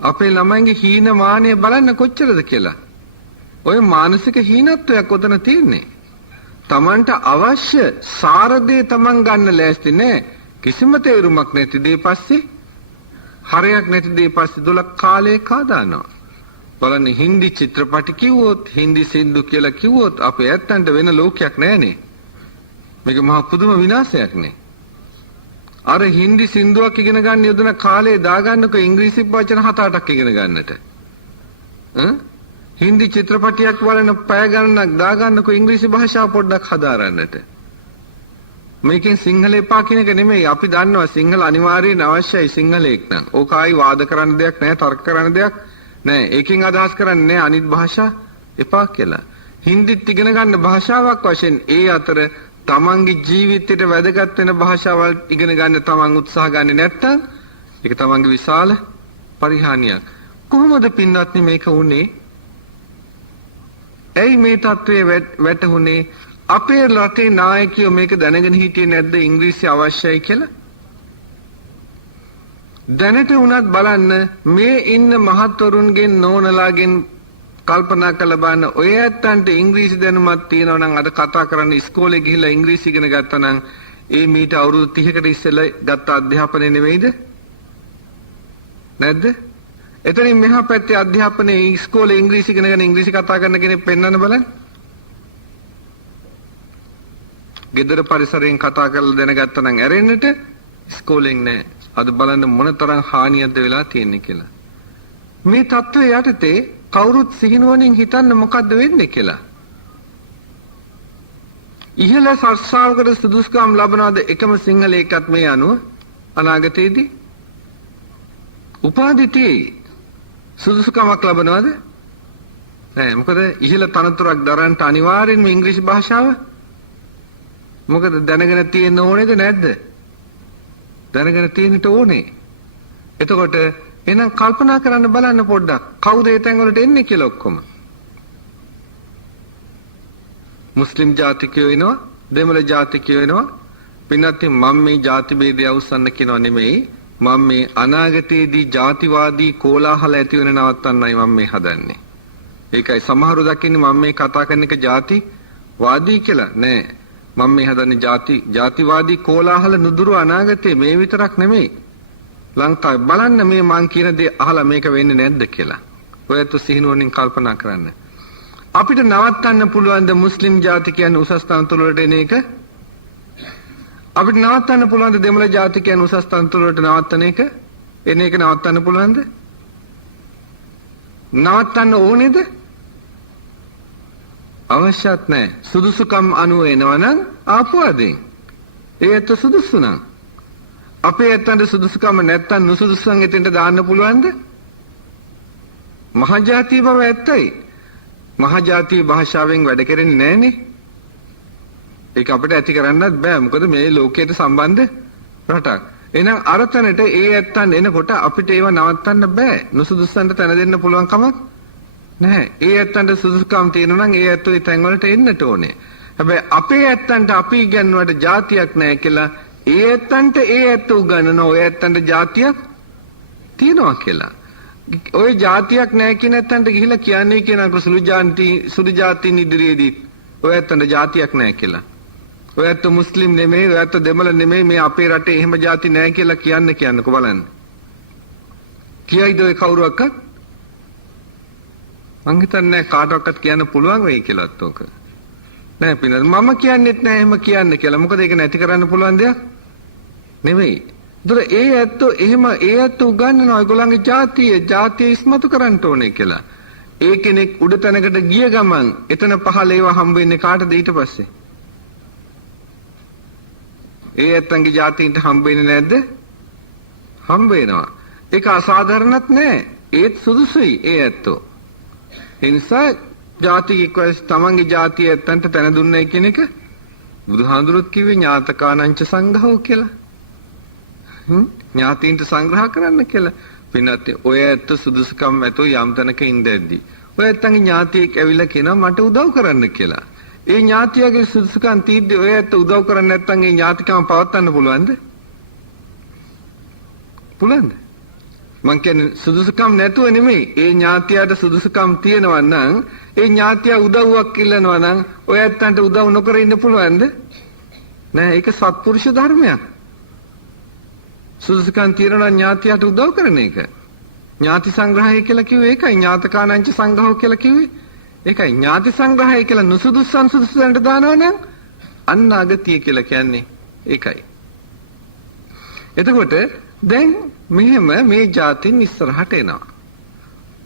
අපේ ළමයින්ගේ හීනමානය බලන්න කොච්චරද කියලා. ඔය මානසික හීනත්වයක් උතන තියෙන්නේ. Tamanට අවශ්‍ය සාරදේ Taman ගන්න ලෑස්ති නෑ. කිසිම තේරුමක් නැති දේ පස්සේ හරයක් නැති දේ පස්සේ 12 කාලේ කාදානවා. බලන්න හින්දි චිත්‍රපටි කිව්වොත් හින්දි සින්දු කියලා කිව්වොත් අපේ ඇත්තන්ට වෙන ලෝකයක් නෑනේ. මේක මහා පුදුම විනාශයක් නේ. අර හින්දි සින්දුවක් ඉගෙන ගන්න යොදන කාලේ දාගන්නකෝ ඉංග්‍රීසි වචන 7-8ක් ඉගෙන ගන්නට. හින්දි චිත්‍රපටියක් බලන පැය ගණනක් දාගන්නකෝ ඉංග්‍රීසි භාෂාව පොඩ්ඩක් හදාරන්නට. මේකෙන් සිංහල එපා කියන එක නෙමෙයි. අපි දන්නවා සිංහල අනිවාර්යයෙන් අවශ්‍යයි සිංහලෙක් නම්. ඕක ආයි වාද කරන්න දෙයක් නැහැ, තර්ක කරන්න දෙයක් නැහැ. ඒකෙන් අදහස් කරන්නේ නැහැ අනිත් භාෂා එපා කියලා. හින්දිත් ඉගෙන ගන්න භාෂාවක් වශයෙන් ඒ අතර තමන්ගේ ජීවිතයට වැදගත් වෙන භාෂාවල් ඉගෙන ගන්න තමන් උත්සාහ ගන්නේ නැත්නම් ඒක තමන්ගේ විශාල පරිහානියක්. කොහොමද පින්වත්නි මේක වුනේ? ඇයි මේ තත්ත්වයේ වැටුනේ? අපේ රටේ නායකයෝ මේක දැනගෙන හිටියේ නැද්ද ඉංග්‍රීසි අවශ්‍යයි කියලා? දැනට උනත් බලන්න මේ ඉන්න මහත්වරුන්ගෙන් නෝනලාගෙන් කල්පනා කරලා බලන්න ඔය ඇත්තන්ට ඉංග්‍රීසි දැනුමක් තියෙනවා නම් අද කතා කරන්න ඉස්කෝලේ ගිහිල්ලා ඉංග්‍රීසි ඉගෙන ගත්තා නම් ඒ මීට අවුරුදු 30කට ඉස්සෙල්ලා ගත්ත අධ්‍යාපනය නෙවෙයිද? නැද්ද? එතනින් මෙහා පැත්තේ අධ්‍යාපනයේ ඉස්කෝලේ ඉංග්‍රීසි ඉගෙනගෙන ඉංග්‍රීසි කතා කරන කෙනෙක් පෙන්වන්න බලන්න. ගෙදර පරිසරයෙන් කතා කරලා දැනගත්තා නම් ඇරෙන්නට ඉස්කෝලෙන් නෑ. අද බලන්න මොනතරම් හානියක්ද වෙලා තියෙන්නේ කියලා. මේ තත්ත්වය යටතේ කවුරුත් සිහිනුවණින් හිතන්න මොකද්ද වෙන්නේ කියලා. ඉහළ සර්සාවකට සුදුසුකම් ලබනවාද එකම සිංහලයකත් මේ අනුව අනාගතයේදී? උපාධිතේ සුදුසුකමක් ලබනවාද? නෑ. මොකද ඉහළ තනතුරක් දරන්නට අනිවාර්යෙන්ම ඉංග්‍රීසි භාෂාව මොකද දැනගෙන තියෙන්න ඕනේද නැද්ද? දැනගෙන තියෙන්නට ඕනේ. එතකොට එහෙනම් කල්පනා කරන්න බලන්න පොඩ්ඩක් කවුද ඒ තැන් වලට එන්නේ කියලා ඔක්කොම. මුස්ලිම් ජාතිකයෝ එනවා, දෙමළ ජාතිකයෝ එනවා. පින්නත් මම මේ ಜಾති ભેදය අවසන් කියනවා නෙමෙයි. මම මේ අනාගතයේදී ಜಾතිවාදී කෝලාහල ඇති වෙන නවත්තන්නයි මම මේ හදන්නේ. ඒකයි සමහරව දකින්නේ මම මේ කතා කරන එක ಜಾතිවාදී කියලා නෑ. මම මේ හදන්නේ ಜಾතිවාදී කෝලාහල නුදුරු අනාගතේ මේ විතරක් නෙමෙයි. ලංකාවේ බලන්න මේ මං කියන දේ අහලා මේක වෙන්නේ නැද්ද කියලා. ඔයත් සිහිනුවණින් කල්පනා කරන්න. අපිට නවත්තන්න පුළුවන් ද මුස්ලිම් ජාතිකයන් උසස් තනතුරු වලට එන එක? අපිට නවත්තන්න පුළුවන් ද දෙමළ ජාතිකයන් උසස් තනතුරු වලට නවත්තන එක? එන එක නවත්තන්න පුළුවන්ද? නවත්තන්න ඕනේද? අවශ්‍යත් නැහැ. සුදුසුකම් අනුව එනවනම් ආපුවදින්. ඒ ඇත්ත සුදුසු නම්. අපේ ඇත්තන්ට සුදුසුකම නැත්තම් නුසුදුසුන් එතෙන්ට දාන්න පුළුවන්ද? මහජාතිය බව ඇත්තයි. මහජාතිය භාෂාවෙන් වැඩ කරන්නේ නැහනේ. ඒක අපිට ඇති කරන්නත් බෑ. මොකද මේ ලෝකයට සම්බන්ධ රටක්. එහෙනම් අරතනට ඒ ඇත්තන් එනකොට අපිට ඒව නවත්තන්න බෑ. නුසුදුසුන්ට තැන දෙන්න පුළුවන් කමක් නැහැ. ඒ ඇත්තන්ට සුදුසුකම් තියෙනවා නම් ඒ ඇත්තෝ ඒ තැන් වලට එන්නට ඕනේ. හැබැයි අපේ ඇත්තන්ට අපි ඉගෙනුවට જાතියක් නැහැ කියලා ඒ ඇත්තන්ට ඒ ඇත්ත උගන්වන ඔය ඇත්තන්ට જાතියක් තියෙනවා කියලා. ඔය જાතියක් නැහැ කියන ඇත්තන්ට ගිහිල්ලා කියන්නේ කියනක සුළු જાතින් ඉදිරියේදී ඔය ඇත්තන්ට જાතියක් නැහැ කියලා. ඔය ඇත්ත මුස්ලිම් නෙමෙයි, ඔය ඇත්ත දෙමළ නෙමෙයි, මේ අපේ රටේ එහෙම જાති නැහැ කියලා කියන්නකෝ බලන්න. කියයිද ඔය කවුරුවක්වත්? මං හිතන්නේ කාටවත් කියන්න පුළුවන් වෙයි කියලාත් ඔක. නෑ පින්නත් මම කියන්නෙත් නෑ එහෙම කියන්න කියලා. මොකද ඒක නැති කරන්න පුළුවන් දෙයක් නෙවෙයි. ඒතර ඒ ඇත්තෝ එහෙම ඒ ඇත්තෝ උගන්වනවා ඒගොල්ලන්ගේ ජාතිය ඉස්මතු කරන්න ඕනේ කියලා. ඒ කෙනෙක් උඩ තැනකට ගිය ගමන් එතන පහළ ඒවා හම්බ වෙන්නේ කාටද ඊට පස්සේ? ඒ ඇත්තන්ගේ ජාතීන්ට හම්බ වෙන්නේ නැද්ද? හම්බ වෙනවා. ඒක අසාධාරණත් නෑ. ඒත් සුදුසුයි ඒ ඇත්තෝ. ඒ නිසා ජාතික තමන්ගේ ජාතිය ඇත්තන්ට තැන දුන්නයි කියන එක බුදුහාඳුරුත් කිව්වේ ඥාතකානංච සංඝහෝ කියලා. ඥාතීන්ට සංග්‍රහ කරන්න කියලා. පින්නත් ඔය ඇත්ත සුදුසුකම් ඇතෝ යම් තැනක ඉඳද්දි. ඔය ඇත්තන්ගේ ඥාතියෙක් ඇවිල්ලා කියනවා මට උදව් කරන්න කියලා. ඒ ඥාතියගේ සුදුසුකම් තීද්දි ඔය ඇත්ත උදව් කරන්නේ නැත්නම් ඒ ඥාතිකම පවත්වන්න පුළුවන්ද? පුළුවන්ද? මං කියන්නේ සුදුසුකම් නැතුව නෙමෙයි. ඒ ඥාතියට සුදුසුකම් තියෙනවා නම් ඒ ඥාතිය උදව්වක් ඉල්ලනවා නම් ඔය ඇත්තන්ට උදව් නොකර ඉන්න පුළුවන්ද? නෑ ඒක සත්පුරුෂ ධර්මයක්. සුදුසුකම් තියෙනවා ඥාතියට උදව් කරන එක. ඥාති සංග්‍රහය කියලා කිව්වේ ඒකයි. ඥාතකානංච සංඝහෝ කියලා කිව්වේ ඒකයි. ඥාති සංග්‍රහය කියලා නුසුදුසුන් සුදුසුන්ට දානවා නම් අන්න අගතිය කියලා කියන්නේ ඒකයි. එතකොට දැන් මෙහෙම මේ જાතින් ඉස්සරහට එනවා.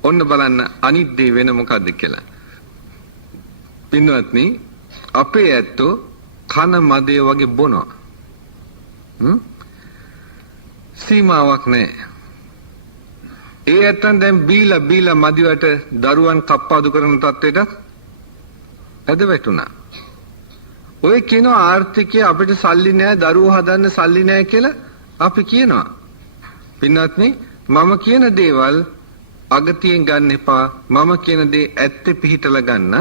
ඔන්න බලන්න අනිත් දේ වෙන මොකද්ද කියලා. පින්වත්නි අපේ ඇත්තෝ කන මදේ වගේ බොනවා. සීමාවක් නැහැ. ඒ ඇත්තන් දැන් බීලා මදිවට දරුවන් කප්පාදු කරන තත්ත්වයට ඇද වැටුණා. ඔය කියන ආර්ථිකය අපිට සල්ලි නැහැ, දරුවෝ හදන්න සල්ලි නැහැ කියලා අපි කියනවා. පින්වත්නි මම කියන දේවල් අගතියෙන් ගන්න එපා. මම කියන දේ ඇත්තේ පිහිටලා ගන්න.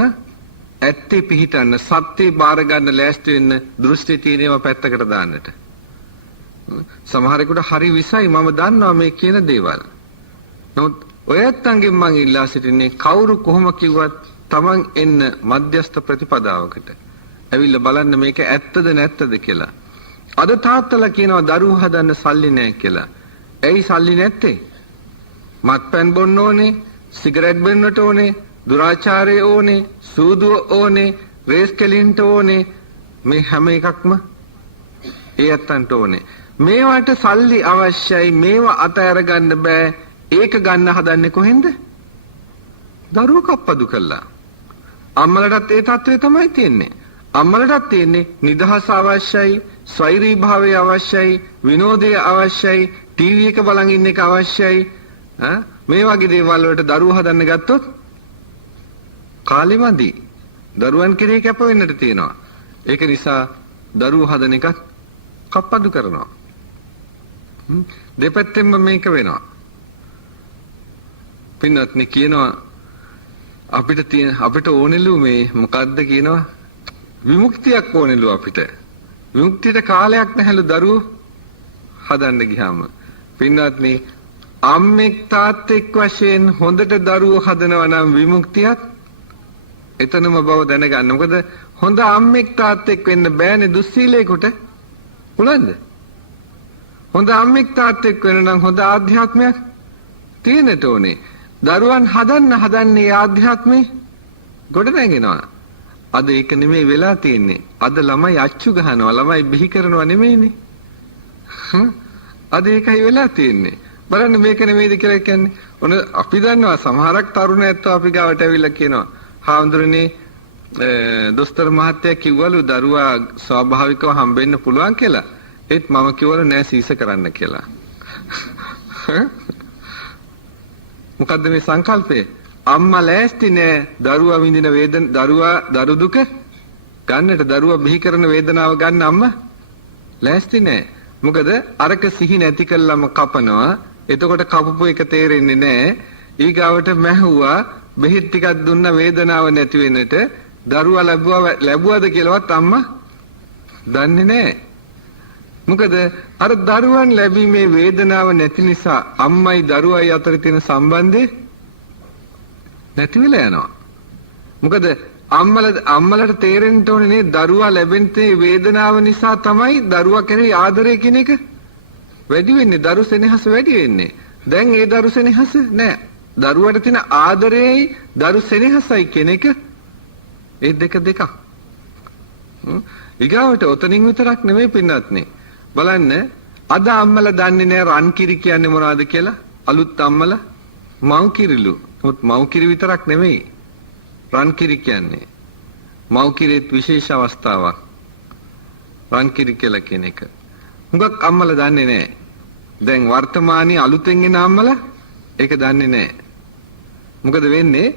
ඇත්තේ පිහිටන්න සත්‍ය බාර ගන්න ලෑස්ති වෙන්න දෘෂ්ටි තියෙනවා පැත්තකට දාන්නට. සමහරෙකුට හරි විසයි මම දන්නවා මේ කියන දේවල්. නමුත් ඔය ඇත්තන්ගෙන් මම ඉල්ලා සිටින්නේ කවුරු කොහොම කිව්වත් Taman එන්න මධ්‍යස්ථ ප්‍රතිපදාවකට. ඇවිල්ලා බලන්න මේක ඇත්තද නැත්තද කියලා. අද තාත්තලා කියනවා දරුවෝ හදන්න සල්ලි නැහැ කියලා. ඇයි සල්ලි නැත්තේ? මත්පැන් බොන්න ඕනේ, සිගරට් බොන්නට ඕනේ, දුරාචාරය ඕනේ, සූදුව ඕනේ, රේස් කෙලින්ට ඕනේ. මේ හැම එකක්ම ඒ ඇත්තන්ට ඕනේ. මේවට සල්ලි අවශ්‍යයි. මේවා අතහැර ගන්න බෑ. ඒක ගන්න හදන්නේ කොහෙන්ද? දරුවෝ කප්පදු කළා. අම්මලටත් ඒ තත්ත්වය තමයි තියෙන්නේ. අම්මලටත් තියෙන්නේ නිදහස අවශ්‍යයි, ස්වෛරී භාවය අවශ්‍යයි, විනෝදය අවශ්‍යයි, ටීවී එක බලන් ඉන්න එක අවශ්‍යයි. මේ වගේ දේවල් වලට දරුවෝ හදන්න ගත්තොත් කාලෙමදි. දරුවන් කෙරේ කැප වෙන්නට තියෙනවා. ඒක නිසා දරුවෝ හදන එකත් කප්පදු කරනවා. දෙපැත්තෙන්ම මේක වෙනවා. පින්වත්නි කියනවා අපිට ඕනෙලු මේ මොකද්ද කියනවා විමුක්තියක් ඕනෙලු අපිට. විමුක්තියට කාලයක් නැහැලු දරුවෝ හදන්න ගියාම. පින්වත්නි අම්මෙක් තාත්තෙක් වශයෙන් හොඳට දරුවෝ හදනවා නම් විමුක්තියක් එතනම බව දැනගන්න. මොකද හොඳ අම්මෙක් තාත්තෙක් වෙන්න බෑනේ දුස්සීලයකට. පුළුවන්ද? හොඳ අම්මෙක් තාත්තෙක් වෙන්න නම් හොඳ ආධ්‍යාත්මයක් තියෙන්නට ඕනේ. දරුවන් හදන්නේ ආධ්‍යාත්මේ ගොඩ නැගෙනවා. අද ඒක නෙමෙයි වෙලා තියෙන්නේ. අද ළමයි අච්චු ගහනවා, ළමයි බිහි කරනවා නෙමෙයිනේ. අද ඒකයි වෙලා තියෙන්නේ. බලන්න මේක නෙමෙයිද කියලා කියන්නේ. ඔන්න අපි දන්නවා සමහරක් තරුණ ඇත්තෝ අපි ගාවට ඇවිල්ලා කියනවා හාමුදුරනේ දොස්තර මහත්තයා කිව්වලු දරුවා ස්වාභාවිකව හම්බෙන්න පුළුවන් කියලා. ඒත් මම කිව්වලු නෑ සීස කරන්න කියලා. මොකද්ද මේ සංකල්පය? අම්මා ලෑස්ති නෑ දරුවා විඳින දරු දුක ගන්නට, දරුවා බිහි කරන වේදනාව ගන්න අම්මා ලෑස්ති නෑ. මොකද අරක සිහි නැති කළාම කපනවා. එතකොට කපපු එක තේරෙන්නේ නෑ. ඊගාවට මැහුවා බෙහෙත් ටිකක් දුන්න වේදනාව නැති වෙන්නට. දරුවා ලැබුවද කියලාවත් අම්මා දන්නේ නෑ. මොකද අර දරුවන් ලැබීමේ වේදනාව නැති නිසා අම්මයි දරුවයි අතර තියෙන සම්බන්ධය නැති වෙලා යනවා. මොකද අම්මලට තේරෙන්න ඕනේ නේ දරුවා ලැබෙන වේදනාව නිසා තමයි දරුවා කෙරෙහි ආදරය කියන එක වැඩි වෙන්නේ, දරු සෙනෙහස වැඩි වෙන්නේ. දැන් ඒ දරු සෙනෙහස නෑ. දරුවට තියෙන ආදරයයි දරු සෙනෙහසයි කියන එක ඒ දෙක. ඊගාවට ඔතනින් විතරක් නෙමෙයි පින්නත්නේ. බලන්න අද අම්මලා දන්නේ නෑ රන් කිරි කියන්නේ මොනවද කියලා. අලුත් අම්මලා මව් කිරිලු. මව් කිරි විතරක් නෙමෙයි රන් කිරි කියන්නේ. මව් කිරිත් විශේෂ අවස්ථාවක්. රන් කිරි කියලා කියන එක. හුඟක් අම්මලා දන්නේ නෑ. දැන් වර්තමානයේ අලුතෙන් එන අම්මලා ඒක දන්නේ නෑ. මොකද වෙන්නේ?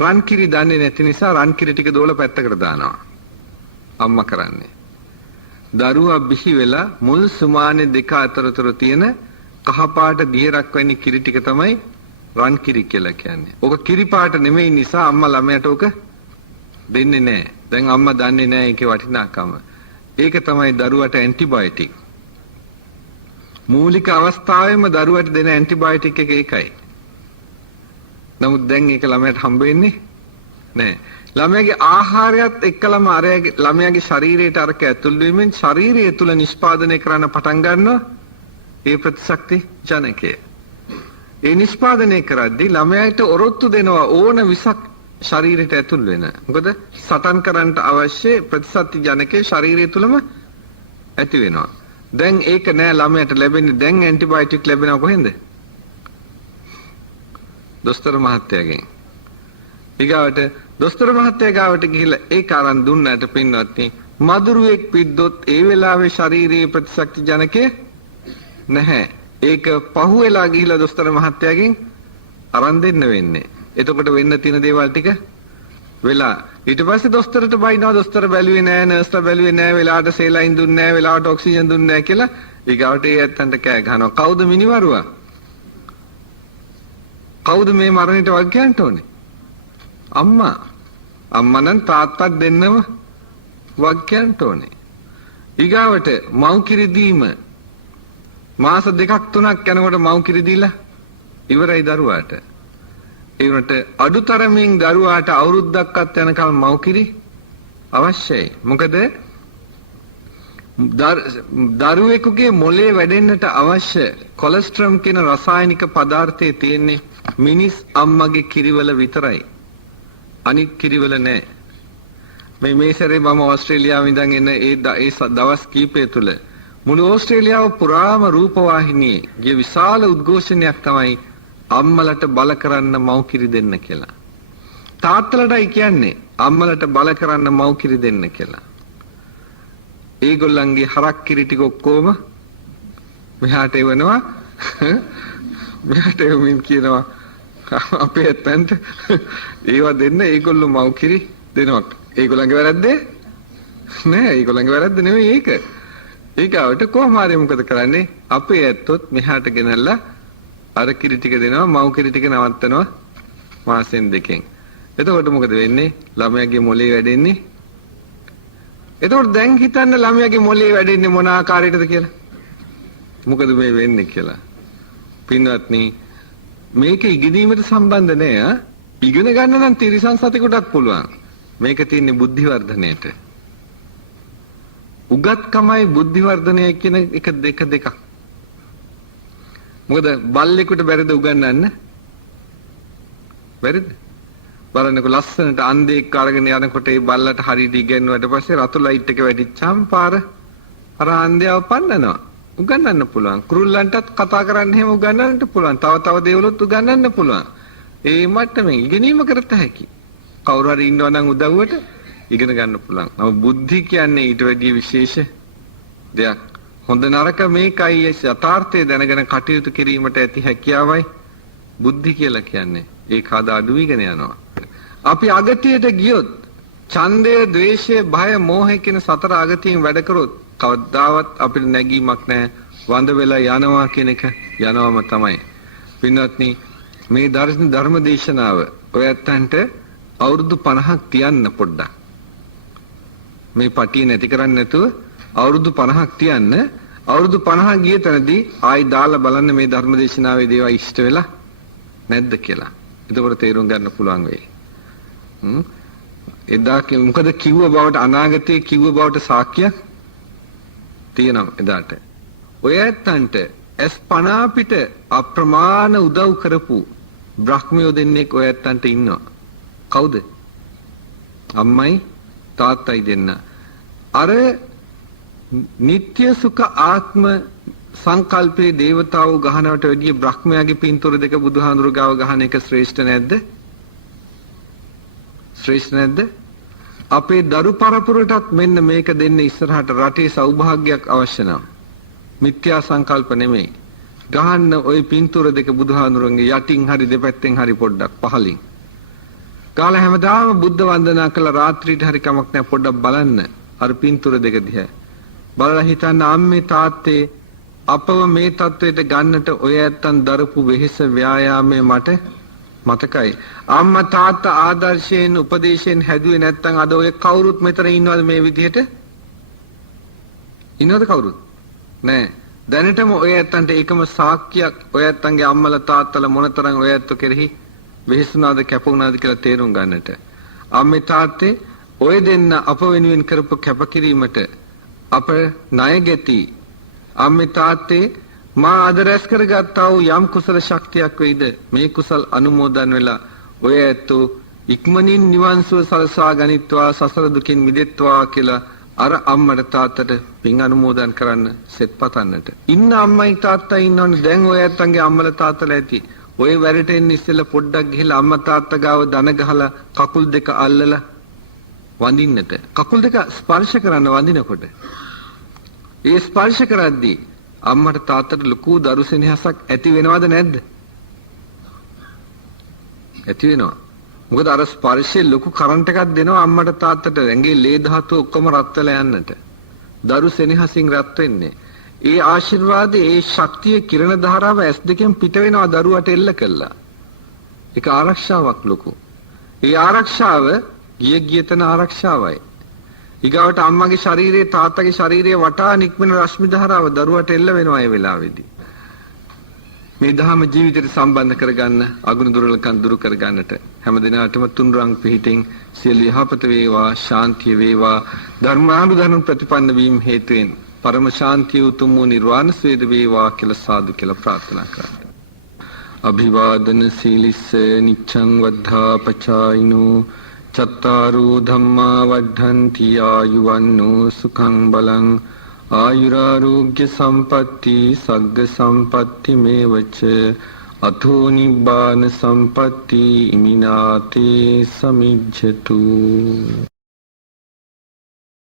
රන් කිරි දන්නේ නැති නිසා රන් කිරි ටික දෝල පැත්තකට දානවා. අම්මා කරන්නේ. දරුවා බිහි වෙලා මුල් සුමානේ දෙක අතරතුර තියෙන කහපාට දියරක් වැනි කිරි ටික තමයි රන් කිරි කියලා කියන්නේ. ඔක කිරි පාට නෙමෙයි නිසා අම්මා ළමයට ඔක දෙන්නේ නැහැ. දැන් අම්මා දන්නේ නැහැ ඒකේ වටිනාකම. ඒක තමයි දරුවට ඇන්ටිබයොටික්. මූලික අවස්ථාවේම දරුවට දෙන ඇන්ටිබයොටික් එක ඒකයි. නමුත් දැන් ඒක ළමයට හම්බ වෙන්නේ නැහැ. ළමයාගේ ආහාරයත් එක්කලම ළමයාගේ ශරීරයට අරක ඇතුල් වීමෙන් ශරීරය තුල නිෂ්පාදනය කරන්න පටන් ගන්නවා ඒ ප්‍රතිශක්ති ජනකය. ඒ නිෂ්පාදනය කරද්දී ළමයාට ඔරොත්තු දෙනවා ඕන විසක් ශරීරයට ඇතුල් වෙන. මොකද සටන් කරන්නට අවශ්‍ය ප්‍රතිශක්ති ජනකයේ ශරීරය තුලම ඇති වෙනවා. දැන් ඒක නෑ ළමයාට ලැබෙන්නේ. දැන් ඇන්ටිබයොටික් ලැබෙනවා කොහෙන්ද? දොස්තර මහත්තයාගෙන්. ඊගාවට දොස්තර මහත්තයා ගාවට ගිහිල්ලා ඒක අරන් දුන්නාට පින්වත්නි මදුරුවෙක් පිද්දොත් ඒ වෙලාවේ ශාරීරික ප්‍රතිශක්ති ජනකේ නැහැ. ඒක පහුවෙලා ගිහිල්ලා දොස්තර මහත්තයාගෙන් අරන් දෙන්න වෙන්නේ. එතකොට වෙන්න තියෙන දේවල් ටික වෙලා ඊට පස්සේ දොස්තරට බයිනවා දොස්තර බැලුවේ නැහැ, නර්ස්ලා බැලුවේ නැහැ, වෙලාවට සේලයින් දුන්නේ නැහැ, වෙලාවට ඔක්සිජන් දුන්නේ නැහැ කියලා ඊගාවට ඒ ඇත්තන්ට කෑ ගහනවා. කවුද මිනිවරුවා? කවුද මේ මරණයට වග කියන්න ඕනේ? අම්මා. අම්මා නම් තාත්තා දෙන්නම වග කියන්න ඕනේ. ඊගාවට මව් කිරි දීම මාස 2-3ක් යනකොට මව් කිරි දීලා ඉවරයි දරුවාට. ඒ වුණට අඩුතරමින් දරුවාට අවුරුද්දක්වත් යනකම් මව් කිරි අවශ්‍යයි. මොකද දරුවෙකුගේ මොළේ වැඩෙන්නට අවශ්‍ය කොලෙස්ටරෝල් කියන රසායනික පදාර්ථය තියෙන්නේ මිනිස් අම්මගේ කිරිවල විතරයි. අනිත් කිරිවල නෑ. මේ සැරේ මම ඕස්ට්‍රේලියාවෙන් ඉඳන් එන ඒ දවස් කීපය තුල මුළු ඕස්ට්‍රේලියාව පුරාම රූපවාහිනියේ ගිය විශාල උද්ඝෝෂණයක් තමයි අම්මලට බල කරන්න මව් කිරි දෙන්න කියලා. තාත්තලටයි කියන්නේ අම්මලට බල කරන්න මව් කිරි දෙන්න කියලා. ඒගොල්ලන්ගේ හරක් කිරි ටික ඔක්කොම මෙහාට එවනවා. මෙහාට එවමින් කියනවා අපේ ඇත්තන්ට ඒවා දෙන්න ඒගොල්ලෝ මව් කිරි දෙනවා. ඒගොල්ලන්ගේ වැරද්ද නෑ. ඒගොල්ලන්ගේ වැරද්ද නෙවෙයි ඒක. ඒකවට කොහොම හරි මොකද කරන්නේ? අපේ ඇත්තොත් මෙහාට ගෙනල්ලා අර කිරි ටික දෙනවා, මව් කිරි ටික නවත්තනවා මාසෙන් දෙකෙන්. එතකොට මොකද වෙන්නේ? ළමයාගේ මොළේ වැඩෙන්නේ. එතකොට දැන් හිතන්න ළමයාගේ මොළේ වැඩෙන්නේ මොන ආකාරයකටද කියලා. මොකද මේ වෙන්නේ කියලා. පින්වත්නි, මේක ඉගෙනීමට සම්බන්ධ නෑ. ඉගෙන ගන්න නම් තිරිසන් සතෙකුටත් පුළුවන්. මේක තියෙන්නේ බුද්ධි වර්ධනයට. උගත්කමයි බුද්ධි වර්ධනය කියන එක දෙකක්. මොකද බල්ලෙකුට බැරිද උගන්වන්න? බැරිද? බලන්නකො ලස්සනට අන්ධෙක් අරගෙන යනකොට ඒ බල්ලට හරියට ඉගෙනුවට පස්සේ රතු ලයිට් එක වැටිච්චාම පාර අර අන්ධයව පන්නනවා. උගන්වන්න පුළුවන්. කුරුල්ලන්ටත් කතා කරන්න හැම උගන්වන්නට පුළුවන්. තව දේවලුත් උගන්වන්න පුළුවන්. ඒ මට්ටමින් ඉගෙනීම කරත හැකි. කවුරු හරි ඉන්නවා නම් උදව්වට ඉගෙන ගන්න පුළුවන්. නමුත් බුද්ධි කියන්නේ ඊට වැඩිය විශේෂ දෙයක්. හොඳ නරක මේකයි යථාර්ථය දැනගෙන කටයුතු කිරීමට ඇති හැකියාවයි බුද්ධි කියලා කියන්නේ. ඒක ආද අඩු වීගෙන යනවා. අපි අගතියට ගියොත් ඡන්දය, ද්වේෂය, භය, මෝහය කියන සතර අගතියෙන් වැඩ කරොත් කවදාවත් අපිට නැගීමක් නැහැ. වඳ වෙලා යනවා කියන එක යනවම තමයි. පින්වත්නි, මේ ධර්ම දේශනාව ඔයත්තන්ට අවුරුදු 50ක් තියන්න පොඩ්ඩක්. මේ පටිය නැති කරන්නේ නැතුව අවුරුදු 50ක් තියන්න. අවුරුදු 50 ගිය තැනදී ආයි දාලා බලන්න මේ ධර්ම දේශනාවේ දේවා ඉෂ්ට වෙලා නැද්ද කියලා. එතකොට තේරුම් ගන්න පුළුවන් වෙයි. එදා මොකද කිව්ව බවට අනාගතයේ කිව්ව බවට සාක්ෂියක් තියෙනවා එදාට. ඔය ඇත්තන්ට S50 පිට අප්‍රමාණ උදව් කරපු බ්‍රහ්මයෝ දෙන්නෙක් ඔය ඇත්තන්ට ඉන්නවා. කවුද? අම්මයි තාත්තයි දෙන්න. අර නিত্য සුඛ ආත්ම සංකල්පේ දේවතාවෝ ගහනවට වැඩිය බ්‍රහ්මයාගේ පින්තූර දෙක බුදුහාඳුරු ගාව ගහන එක ශ්‍රේෂ්ඨ නැද්ද? ශ්‍රේෂ්ඨ නැද්ද? අපේ දරු පරපුරටත් මෙන්න මේක දෙන්න ඉස්සරහට රටේ සෞභාග්‍යයක් අවශ්‍ය නම් මිත්‍යා සංකල්ප නෙමෙයි. ගහන්න ওই පින්තූර දෙක බුදුහාඳුරුන්ගේ යටින් හරි දෙපැත්තෙන් හරි පොඩ්ඩක් පහලින්. කාලා හැමදාම බුද්ධ වන්දනා කළ රාත්‍රියට හරි කමක් නැහැ පොඩ්ඩක් බලන්න අර පින්තූර දෙක දිහා. බලලා හිතන්න අම්මේ තාත්තේ අපව මේ තත්වයට ගන්නට ඔය ඇත්තන් දරපු වෙහෙස ව්‍යායාමයේ මට මතකයි. අම්මා තාත්තා ආදර්ශයෙන් උපදේශයෙන් හැදුවේ නැත්නම් අද ඔය කවුරුත් මෙතන ඉන්නවද මේ විදිහට? ඉන්නවද කවුරුත්? නෑ. දැනටම ඔය ඇත්තන්ට එකම සාක්කියක් ඔය ඇත්තන්ගේ අම්මලා තාත්තලා මොනතරම් ඔය ඇත්ත කෙරෙහි වෙහෙසුනාද කැපුණාද කියලා තේරුම් ගන්නට. අම්මේ තාත්තේ ඔය දෙන්න අප වෙනුවෙන් කරපු කැපකිරීමට අප ණය ගැති අම්මේ තාත්තේ මා අද රැස් කරගත්තා වූ යම් කුසල ශක්තියක් වෙයිද මේ කුසල් අනුමෝදන් වෙලා ඔය ඇත්තෝ ඉක්මනින් නිවන් සුව සලසා ගනිත්වා සසර දුකින් මිදෙත්වා කියලා අර අම්මට තාත්තට පින් අනුමෝදන් කරන්න සෙත් පතන්නට. ඉන්න අම්මයි තාත්තයි ඉන්නවනේ දැන් ඔය ඇත්තන්ගේ අම්මලා තාත්තලා ඇති. ඔය වැඩට එන්න ඉස්සෙල්ලා පොඩ්ඩක් ගිහලා අම්මා තාත්තා ගාව දන ගහලා කකුල් දෙක අල්ලලා වඳින්නට. කකුල් දෙක ස්පර්ශ කරන්න වඳිනකොට. ඒ ස්පර්ශ කරද්දී අම්මට තාත්තට ලොකු දරු සෙනෙහසක් ඇති වෙනවද නැද්ද? ඇති වෙනවා. මොකද අර ස්පර්ශයේ ලොකු කරන්ට් එකක් දෙනවා අම්මට තාත්තට ඇඟේ ලේ ධාතුව ඔක්කොම රත් වෙලා යන්නට. දරු සෙනෙහසින් රත් වෙන්නේ. ඒ ආශිර්වාදයේ ඒ ශක්තිය කිරණ ධාරාව ඇස් දෙකෙන් පිට වෙනවා දරුවට එල්ල කළා. ඒක ආරක්ෂාවක් ලොකු. ඒ ආරක්ෂාව ගිය තන ආරක්ෂාවයි. ඊගාවට අම්මගේ ශරීරයේ තාත්තගේ ශරීරයේ වටා නික්මන රශ්මි ධාරාව දරුවට එල්ල වෙනවා ඒ වෙලාවේදී. මේ ධර්ම ජීවිතයට සම්බන්ධ කරගන්න අගුණ දුර්වලකම් දුරු කරගන්නට හැම දිනකටම තුන්රංග පිහිටින් සියලු යහපත වේවා ශාන්තිය වේවා ධර්මානුධර්ම ප්‍රතිපන්න වීම හේතුවෙන් පරම ශාන්තිය උතුම් වූ නිර්වාණ ස්වේද වේවා කියලා සාදු කියලා ප්‍රාර්ථනා කරන්න. අභිවාදන සීලිස්ස නිච්ඡං වද්ධා පචායිනෝ චත්තාරෝ ධම්මා වද්ධන්ති ආයුවන්නෝ සුඛං බලං ආයුරාෝග්‍ය සම්පatti සග්ග සම්පatti මේවච අතෝ නිබ්බාන සම්පatti ඉමිනාතේ සමිජ්ජතු.